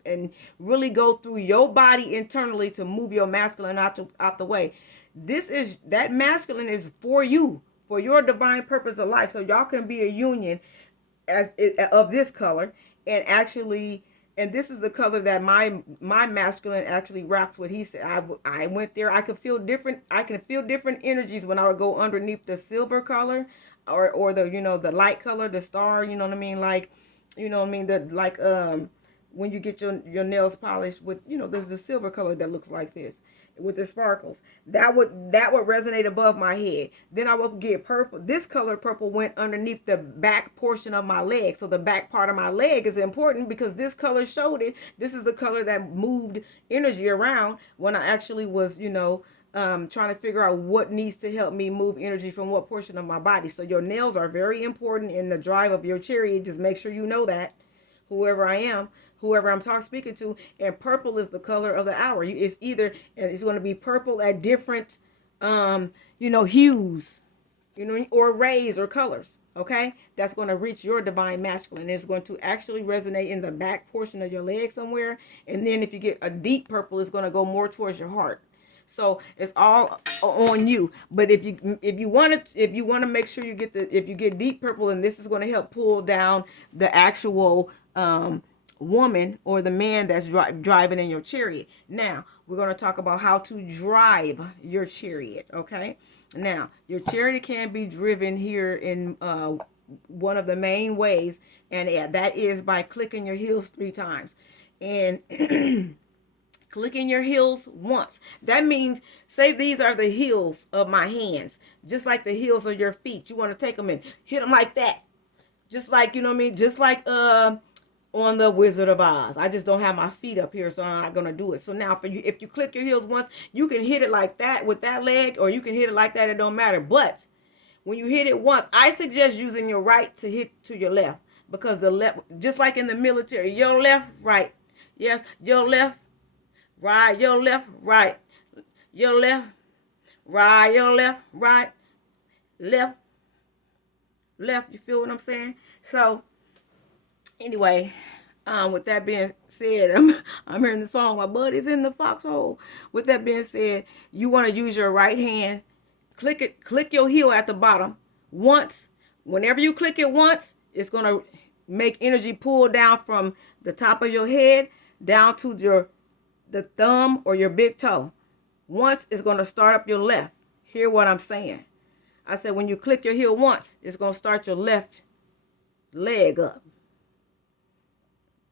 really go through your body internally to move your masculine out the way. That masculine is for you, for your divine purpose of life. So y'all can be a union of this color and this is the color that my masculine actually rocks what he said. I went there. I can feel different energies when I would go underneath the silver color or the the light color, the star, you know what I mean? Like, when you get your nails polished with, there's the silver color that looks like this with the sparkles. That would resonate above my head. Then I would get purple. This color purple went underneath the back portion of my leg. So the back part of my leg is important because this color showed it. This is the color that moved energy around when I actually was, trying to figure out what needs to help me move energy from what portion of my body. So your nails are very important in the drive of your chariot. Just make sure you know that. Whoever I'm speaking to, and purple is the color of the hour. It's going to be purple at different, hues, or rays or colors. Okay, that's going to reach your divine masculine. It's going to actually resonate in the back portion of your leg somewhere, and then if you get a deep purple, it's going to go more towards your heart. So it's all on you. But if you want to make sure if you get deep purple, and this is going to help pull down the actual woman or the man that's driving in your chariot. Now we're going to talk about how to drive your chariot. Okay. Now your chariot can be driven here in one of the main ways, and that is by clicking your heels 3 times and clicking your heels once. That means, say these are the heels of my hands, just like the heels of your feet. You want to take them and hit them like that. Just like, just like on the Wizard of Oz. I just don't have my feet up here, so I'm not going to do it. So now for you, if you click your heels once, you can hit it like that with that leg, or you can hit it like that. It don't matter. But when you hit it once, I suggest using your right to hit to your left, because the left, just like in the military, your left, right. Yes, your left, right, your left, right, your left, right, your left, right, left, left. You feel what I'm saying? So anyway, with that being said, I'm hearing the song "My Buddy's in the Foxhole." With that being said, you want to use your right hand. Click your heel at the bottom once. Whenever you click it once, it's gonna make energy pull down from the top of your head down to the thumb or your big toe. Once, it's going to start up your left. Hear what I'm saying? I said when you click your heel once, it's going to start your left leg up.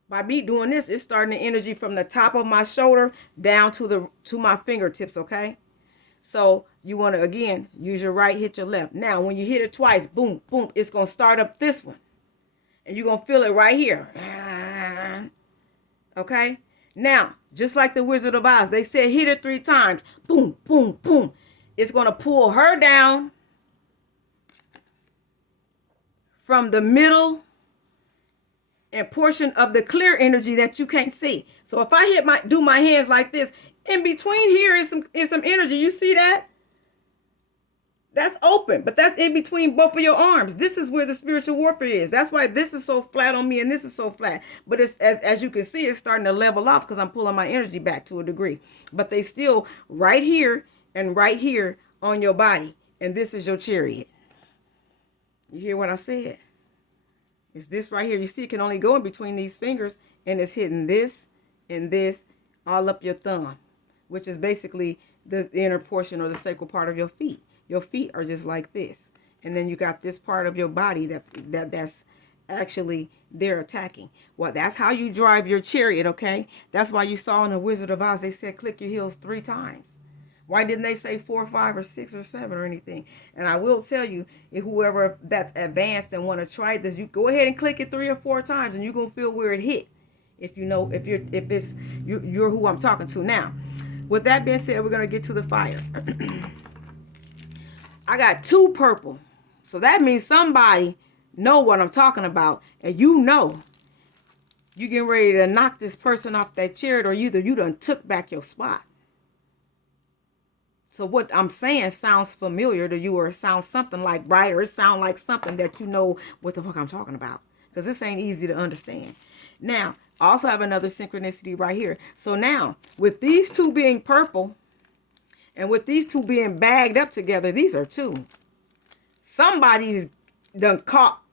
By me doing this, it's starting the energy from the top of my shoulder down to my fingertips, okay? So you want to, again, use your right, hit your left. Now, when you hit it twice, boom, boom, it's going to start up this one. And you're going to feel it right here. Okay? Now, just like the Wizard of Oz, they said hit it 3 times. Boom, boom, boom. It's going to pull her down from the middle and portion of the clear energy that you can't see. So if I do my hands like this, in between here is some energy. You see that? That's open, but that's in between both of your arms. This is where the spiritual warfare is. That's why this is so flat on me and this is so flat. But it's as you can see, it's starting to level off because I'm pulling my energy back to a degree. But they still right here and right here on your body. And this is your chariot. You hear what I said? It's this right here. You see, it can only go in between these fingers, and it's hitting this and this all up your thumb, which is basically the inner portion or the sacral part of your feet. Your feet are just like this. And then you got this part of your body that's actually they're attacking. Well, that's how you drive your chariot, okay? That's why you saw in the Wizard of Oz, they said click your heels 3 times. Why didn't they say 4, 5, or 6, or 7 or anything? And I will tell you, if whoever that's advanced and want to try this, you go ahead and click it 3 or 4 times, and you're gonna feel where it hit. If you know, if you're who I'm talking to now. With that being said, we're gonna get to the fire. I got 2 purple, so that means somebody know what I'm talking about, and you know you getting ready to knock this person off that chariot, or either you done took back your spot. So what I'm saying sounds familiar to you, or it sounds something like right, or it sounds like something that you know what the fuck I'm talking about. Because this ain't easy to understand. Now, I also have another synchronicity right here. So now, with these 2 being purple, and with these 2 being bagged up together, these are 2. Somebody's done caught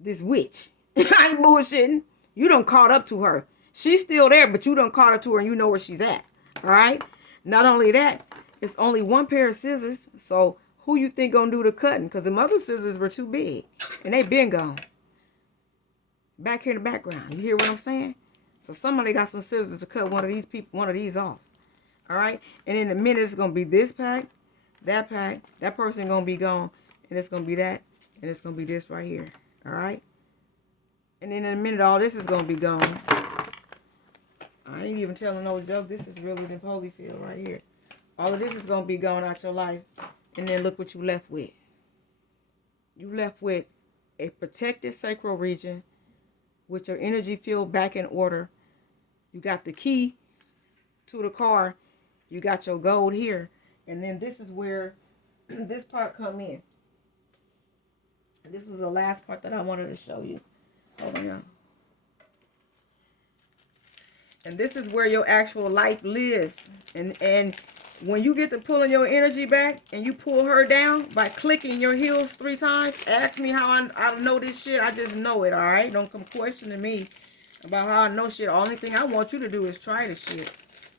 this witch. I ain't bullshitting. You done caught up to her. She's still there, but you done caught up to her and you know where she's at. All right? Not only that, it's only 1 pair of scissors. So who you think gonna do the cutting? Because the other scissors were too big. And they been gone. Back here in the background. You hear what I'm saying? So somebody got some scissors to cut one of these people, one of these off. All right? And in a minute, it's gonna be this pack, that person gonna be gone, and it's gonna be that, and it's gonna be this right here. All right? And then in a minute, all this is gonna be gone. I ain't even telling no joke. This is really the Holyfield right here. All of this is going to be gone out your life. And then look what you left with. You left with a protected sacral region with your energy field back in order. You got the key to the car. You got your gold here. And then this is where this part come in. And this was the last part that I wanted to show you. Hold on, y'all. And this is where your actual life lives. And when you get to pulling your energy back and you pull her down by clicking your heels 3 times, ask me how I know this shit. I just know it, all right? Don't come questioning me about how I know shit. The only thing I want you to do is try the shit.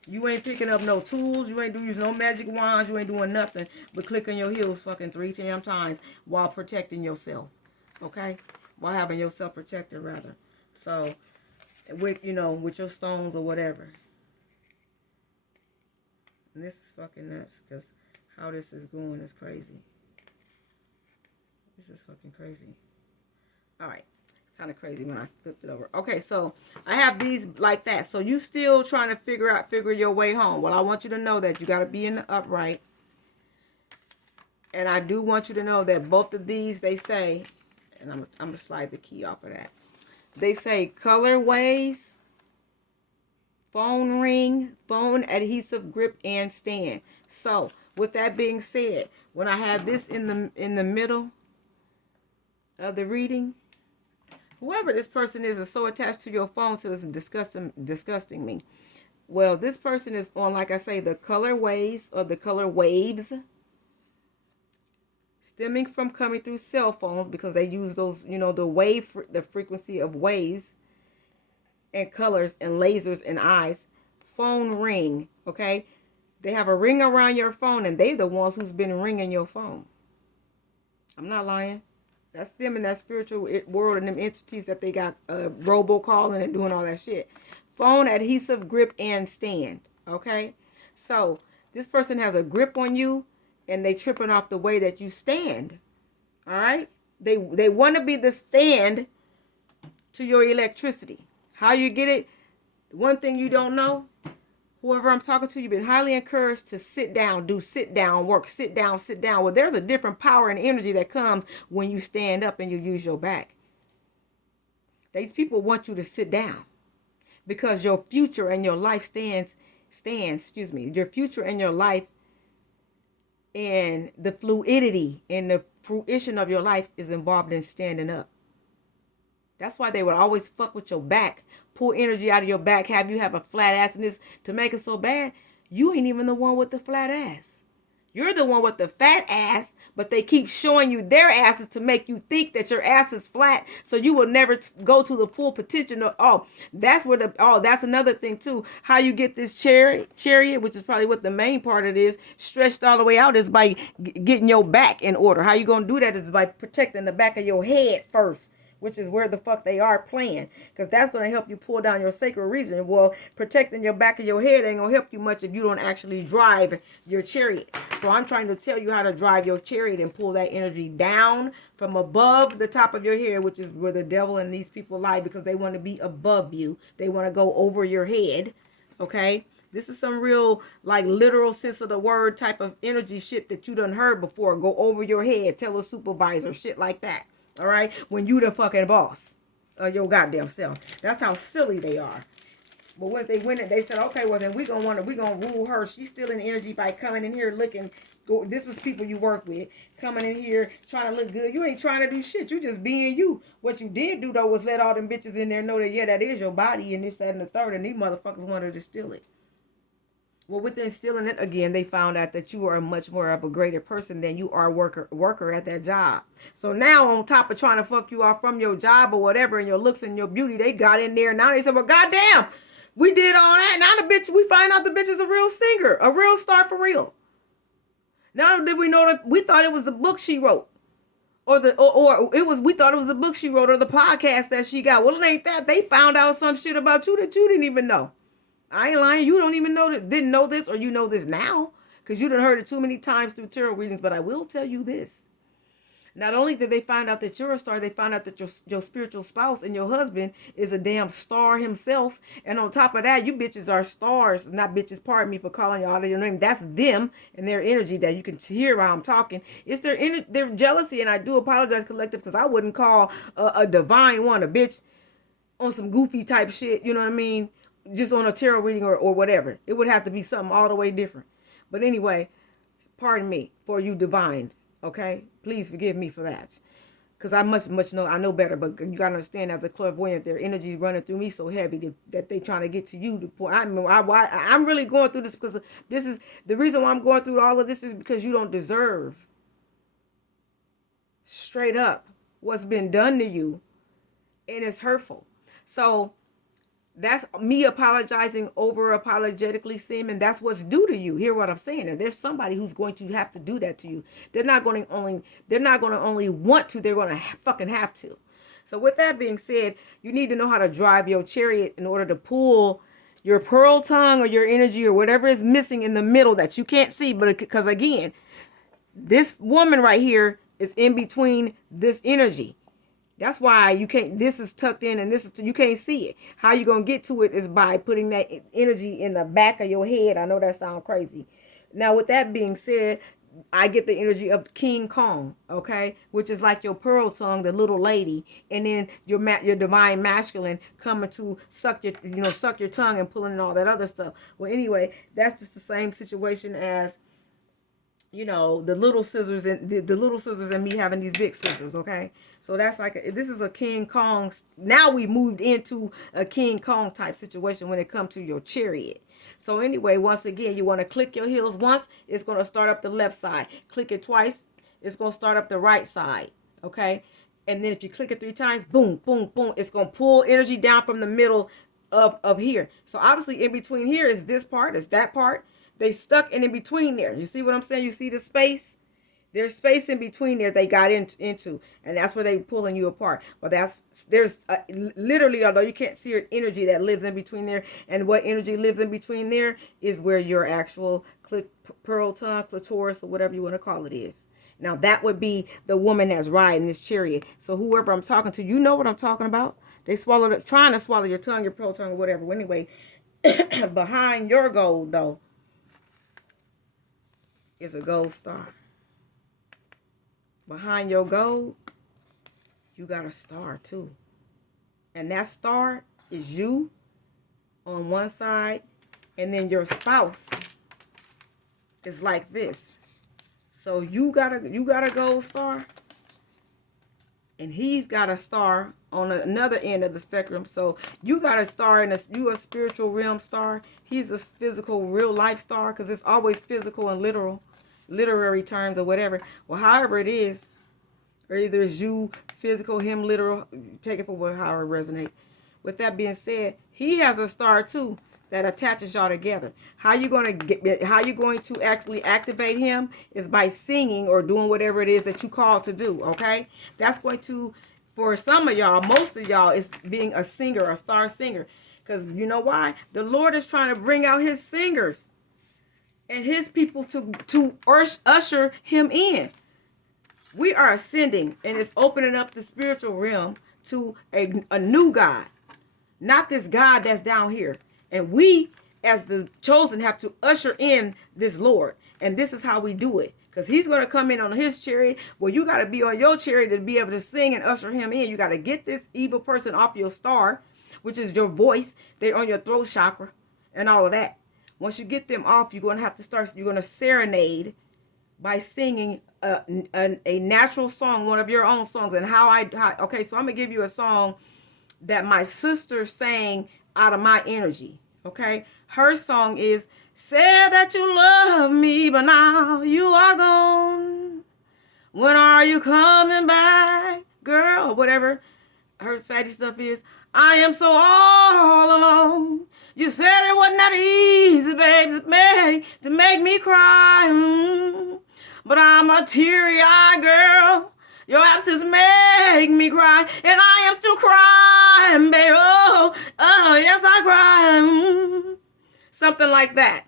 You ain't picking up no tools. You ain't using no magic wands. You ain't doing nothing but clicking your heels fucking 3 damn times while protecting yourself, okay? While having yourself protected, rather. So, with, you know, with your stones or whatever. And this is fucking nuts, because how this is going is crazy. This is fucking crazy. All right. Kind of crazy when I flipped it over. Okay, so I have these like that. So you still trying to figure your way home. Well, I want you to know that you got to be in the upright. And I do want you to know that both of these, they say, and I'm going to slide the key off of that. They say colorways, phone ring, phone adhesive grip, and stand. So with that being said, when I have this in the middle of the reading, whoever this person is so attached to your phone till it's disgusting me. Well, this person is on, like I say, the colorways or the color waves, stemming from coming through cell phones, because they use those, you know, the frequency of waves and colors and lasers and eyes. Phone ring, okay? They have a ring around your phone, and they're the ones who's been ringing your phone. I'm not lying. That's them in that spiritual world and them entities that they got robocalling and doing all that shit. Phone adhesive grip and stand, okay? So This person has a grip on you, and they tripping off the way that you stand. All right? They want to be the stand to your electricity. How you get it? One thing you don't know, whoever I'm talking to, you've been highly encouraged to sit down, do sit down work, sit down, sit down. Well, there's a different power and energy that comes when you stand up and you use your back. These people want you to sit down because your future and your life your future and your life and the fluidity and the fruition of your life is involved in standing up. That's why they would always fuck with your back, pull energy out of your back, have you have a flat ass, and this to make it so bad. You ain't even the one with the flat ass. You're the one with the fat ass, but they keep showing you their asses to make you think that your ass is flat, so you will never go to the full potential. That's another thing too. How you get this chariot, which is probably what the main part of it is, stretched all the way out, is by getting your back in order. How you gonna do that is by protecting the back of your head first, which is where the fuck they are playing, because that's going to help you pull down your sacral region. Well, protecting your back of your head ain't going to help you much if you don't actually drive your chariot. So I'm trying to tell you how to drive your chariot and pull that energy down from above the top of your head, which is where the devil and these people lie, because they want to be above you. They want to go over your head. Okay? This is some real, like, literal sense of the word type of energy shit that you done heard before. Go over your head, tell a supervisor, shit like that. All right, when you the fucking boss of your goddamn self. That's how silly they are. But when they went, they said, okay, well then we gonna rule her. She's stealing energy by coming in here looking. This was people you work with coming in here trying to look good. You ain't trying to do shit. You just being you. What you did do though was let all them bitches in there know that that is your body and this, that, and the third. And these motherfuckers wanted to steal it. Well, within stealing it again, they found out that you are much more of a greater person than you are worker at that job. So now, on top of trying to fuck you off from your job or whatever, and your looks and your beauty, they got in there. Now they said, well, goddamn, we did all that. Now we find out the bitch is a real singer, a real star for real. Now that we know that we thought it was the book she wrote. We thought it was the book she wrote or the podcast that she got. Well, it ain't that. They found out some shit about you that you didn't even know. I ain't lying. You don't even know that, didn't know this, or you know this now because you done heard it too many times through tarot readings. But I will tell you this. Not only did they find out that you're a star, they found out that your spiritual spouse and your husband is a damn star himself. And on top of that, you bitches are stars. Not bitches, pardon me for calling y'all out of your name. That's them and their energy that you can hear while I'm talking. It's their jealousy. And I do apologize, collective, because I wouldn't call a divine one a bitch on some goofy type shit. You know what I mean? Just on a tarot reading or whatever. It would have to be something all the way different. But anyway, pardon me for you divine. Okay? Please forgive me for that. Because I I know better. But you got to understand, as a clairvoyant, their energy is running through me so heavy that they trying to get to you. I'm really going through this because this is the reason why I'm going through all of this is because you don't deserve straight up what's been done to you. And it's hurtful. So that's me apologizing over apologetically, Seaman. That's what's due to you. Hear what I'm saying? And there's somebody who's going to have to do that to you. They're not going to only want to, they're going to fucking have to. So with that being said, you need to know how to drive your chariot in order to pull your pearl tongue or your energy or whatever is missing in the middle that you can't see. But because again, this woman right here is in between this energy. That's why you can't, this is tucked in and you can't see it. How you going to get to it is by putting that energy in the back of your head. I know that sounds crazy. Now, with that being said, I get the energy of King Kong, okay? Which is like your pearl tongue, the little lady. And then your divine masculine coming to suck your tongue and pulling in all that other stuff. Well, anyway, that's just the same situation as, the little scissors and the little scissors and me having these big scissors, okay? So that's this is a King Kong. Now we moved into a King Kong type situation when it comes to your chariot. So anyway, once again, you want to click your heels once, it's going to start up the left side. Click it twice, it's going to start up the right side, okay? And then if you click it 3 times, boom, boom, boom, it's going to pull energy down from the middle of here. So obviously in between here is this part, is that part. They stuck in between there. You see what I'm saying? You see the space? There's space in between there they got into, and that's where they pulling you apart. But there's literally, although you can't see your energy that lives in between there, and what energy lives in between there is where your actual pearl tongue, clitoris, or whatever you want to call it is. Now that would be the woman that's riding this chariot. So whoever I'm talking to, you know what I'm talking about. They trying to swallow your tongue, your pearl tongue, or whatever. Well, anyway, behind your gold though is a gold star. Behind your gold, you got a star too. And that star is you on one side, and then your spouse is like this. So you got a gold star, and he's got a star on another end of the spectrum. So you got a star you a spiritual realm star. He's a physical real life star, because it's always physical and literary terms or whatever. Well, however it is, or either it's you physical, him literal, take it for however it resonates. With that being said, he has a star too that attaches y'all together. How you going to actually activate him is by singing or doing whatever it is that you called to do. Okay, that's going to, for some of y'all, most of y'all, is being a singer, a star singer, because you know why? The Lord is trying to bring out his singers and his people to usher him in. We are ascending, and it's opening up the spiritual realm to a new God, not this God that's down here. And we, as the chosen, have to usher in this Lord. And this is how we do it, because he's going to come in on his chariot. Well, you got to be on your chariot to be able to sing and usher him in. You got to get this evil person off your star, which is your voice. They're on your throat chakra and all of that. Once you get them off, you're going to serenade by singing a natural song, one of your own songs. And okay, so I'm going to give you a song that my sister sang out of my energy. Okay, her song is, "Said that you love me, but now you are gone. When are you coming back, girl?" Whatever her fatty stuff is. "I am so all alone. You said it wasn't that easy, baby, to make me cry. But I'm a teary-eyed girl. Your absence make me cry, and I am still crying, baby. Oh, yes, I cry." Something like that.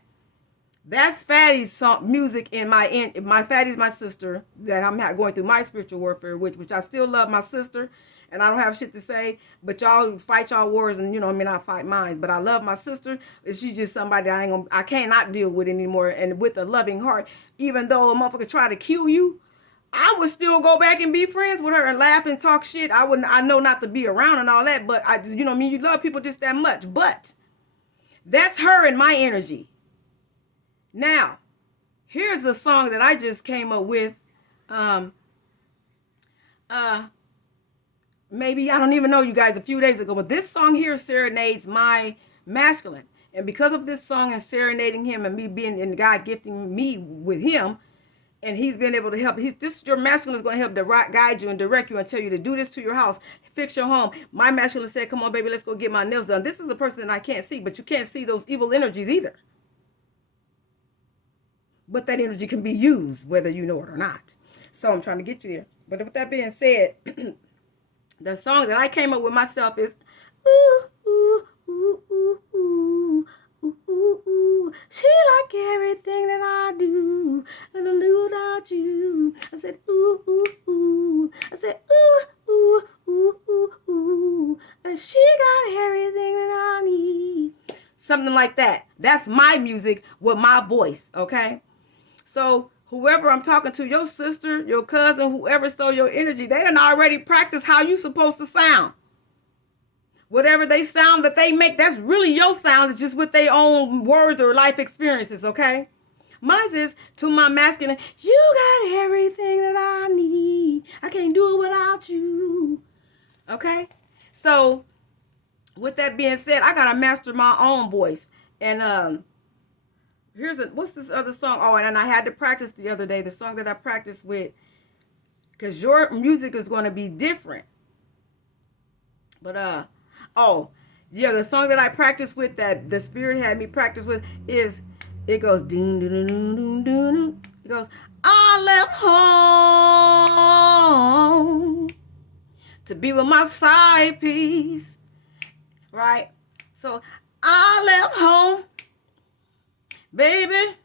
That's Fatty's song, music in my Fatty's my sister that I'm going through my spiritual warfare, which I still love my sister, and I don't have shit to say. But y'all fight y'all wars, and I fight mine. But I love my sister. She's just somebody I cannot deal with anymore, and with a loving heart. Even though a motherfucker try to kill you, I would still go back and be friends with her and laugh and talk shit. I know not to be around and all that, but you love people just that much. But that's her and my energy. Now, here's a song that I just came up with. Maybe, I don't even know, you guys, a few days ago. But this song here serenades my masculine. And because of this song and serenading him, and me being, and God gifting me with him, and he's been able to help. Your masculine is going to help guide you and direct you and tell you to do this to your house, fix your home. My masculine said, "Come on, baby, let's go get my nails done." This is a person that I can't see, but you can't see those evil energies either. But that energy can be used, whether you know it or not. So I'm trying to get you there. But with that being said, the song that I came up with myself is, "Ooh, ooh, ooh, ooh, ooh, ooh, ooh, ooh. She like everything that I do, and I do without you." I said, "Ooh, ooh, ooh." I said, "Ooh, ooh, ooh, ooh, ooh. And she got everything that I need." Something like that. That's my music with my voice, okay? So whoever I'm talking to, your sister, your cousin, whoever stole your energy, they done already practiced how you supposed to sound. Whatever they sound that they make, that's really your sound. It's just with their own words or life experiences, okay? Mine is, to my masculine, "You got everything that I need. I can't do it without you." Okay? So, with that being said, I got to master my own voice. And what's this other song? Oh, and I had to practice the other day, the song that I practiced with, because your music is going to be different. But, the song that I practiced with, that the Spirit had me practice with, it goes, "Ding, ding, ding, ding, ding, ding. He goes, I left home to be with my side piece. Right? So I left home, baby,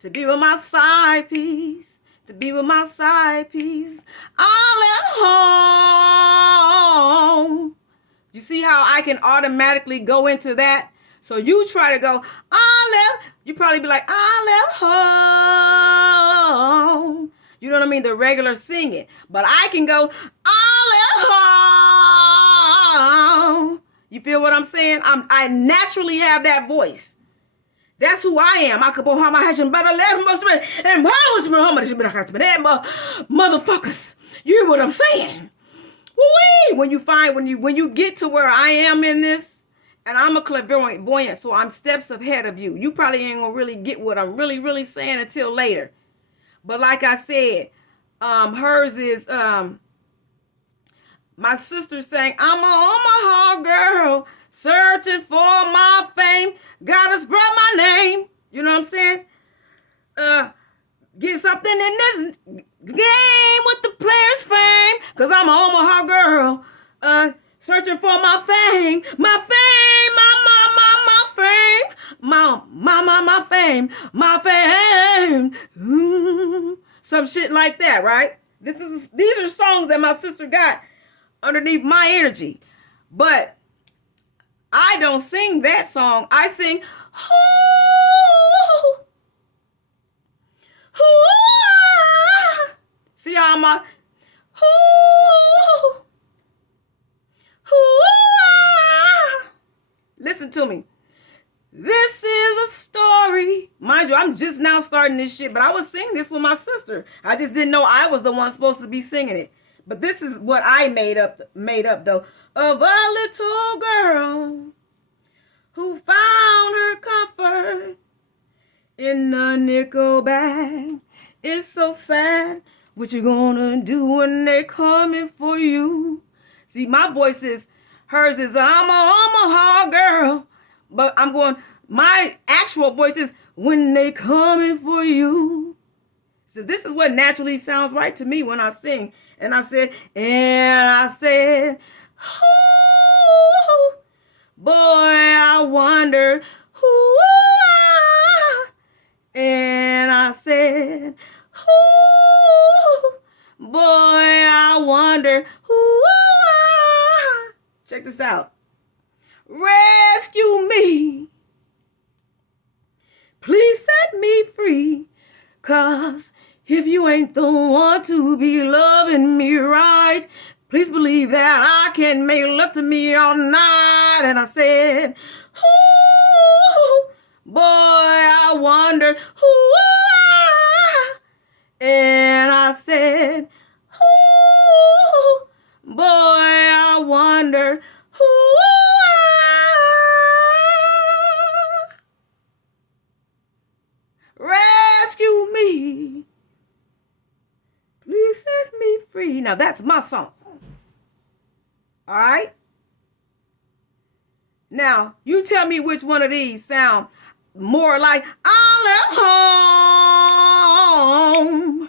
to be with my side piece. To be with my side piece. I left home. You see how I can automatically go into that? So you try to go, I left. You probably be like, I left home. You know what I mean? The regular singing. But I can go, I left home. You feel what I'm saying? I naturally have that voice. That's who I am. I could how my and motherfuckers. You hear what I'm saying? Woo-wee! When you get to where I am in this, and I'm a clairvoyant, so I'm steps ahead of you. You probably ain't gonna really get what I'm really saying until later. But like I said, hers is my sister saying, I'm a Omaha girl, searching for my fame. Gotta spread my name. You know what I'm saying? Get something in this game with the players' fame. Cause I'm an Omaha girl, searching for my fame. My fame, my fame. My fame. My fame. Some shit like that, right? These are songs that my sister got underneath my energy. But I don't sing that song. I sing, ooh, ooh. See how I'm ooh, ooh. Listen to me. This is a story. Mind you, I'm just now starting this shit, but I was singing this with my sister. I just didn't know I was the one supposed to be singing it. But this is what I made up though. Of a little girl who found her comfort in a nickel bag. It's so sad. What you gonna do when they coming for you? See, my voice is, hers is, I'm a Omaha girl. But I'm going, my actual voice is, when they coming for you. So this is what naturally sounds right to me when I sing. And I said, ooh, boy, I wonder, ooh, and I said, ooh, boy, I wonder, ooh. Check this out. Rescue me. Please set me free. 'Cause if you ain't the one to be loving me right, please believe that I can make love to me all night. And I said, ooh, boy, I wonder, ooh, and I said, ooh, boy, I wonder, ooh. Rescue me. Please set me free. Now that's my song. All right? Now, you tell me which one of these sound more like I left home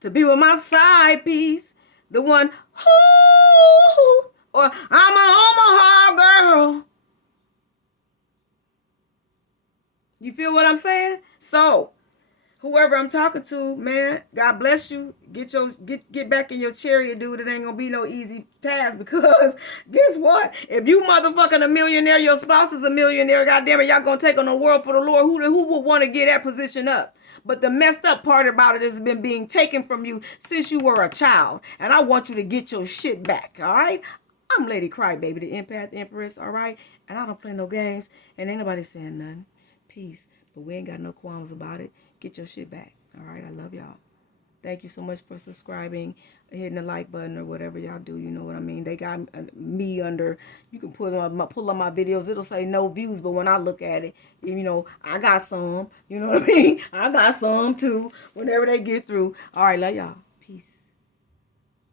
to be with my side piece. The one, ooh, or I'm an Omaha girl. You feel what I'm saying? So, whoever I'm talking to, man, God bless you. Get back in your chariot, dude. It ain't gonna be no easy task, because guess what? If you motherfucking a millionaire, your spouse is a millionaire, goddamn it, y'all gonna take on the world for the Lord. Who would want to get that position up? But the messed up part about it has been being taken from you since you were a child. And I want you to get your shit back, all right? I'm Lady Crybaby, the empath empress, all right? And I don't play no games, and ain't nobody saying nothing. Peace. But we ain't got no qualms about it. Get your shit back. All right, I love y'all. Thank you so much for subscribing, hitting the like button, or whatever y'all do. You know what I mean? They got me under. You can pull on my videos. It'll say no views, but when I look at it, you know, I got some. You know what I mean? I got some too. Whenever they get through. All right, love y'all.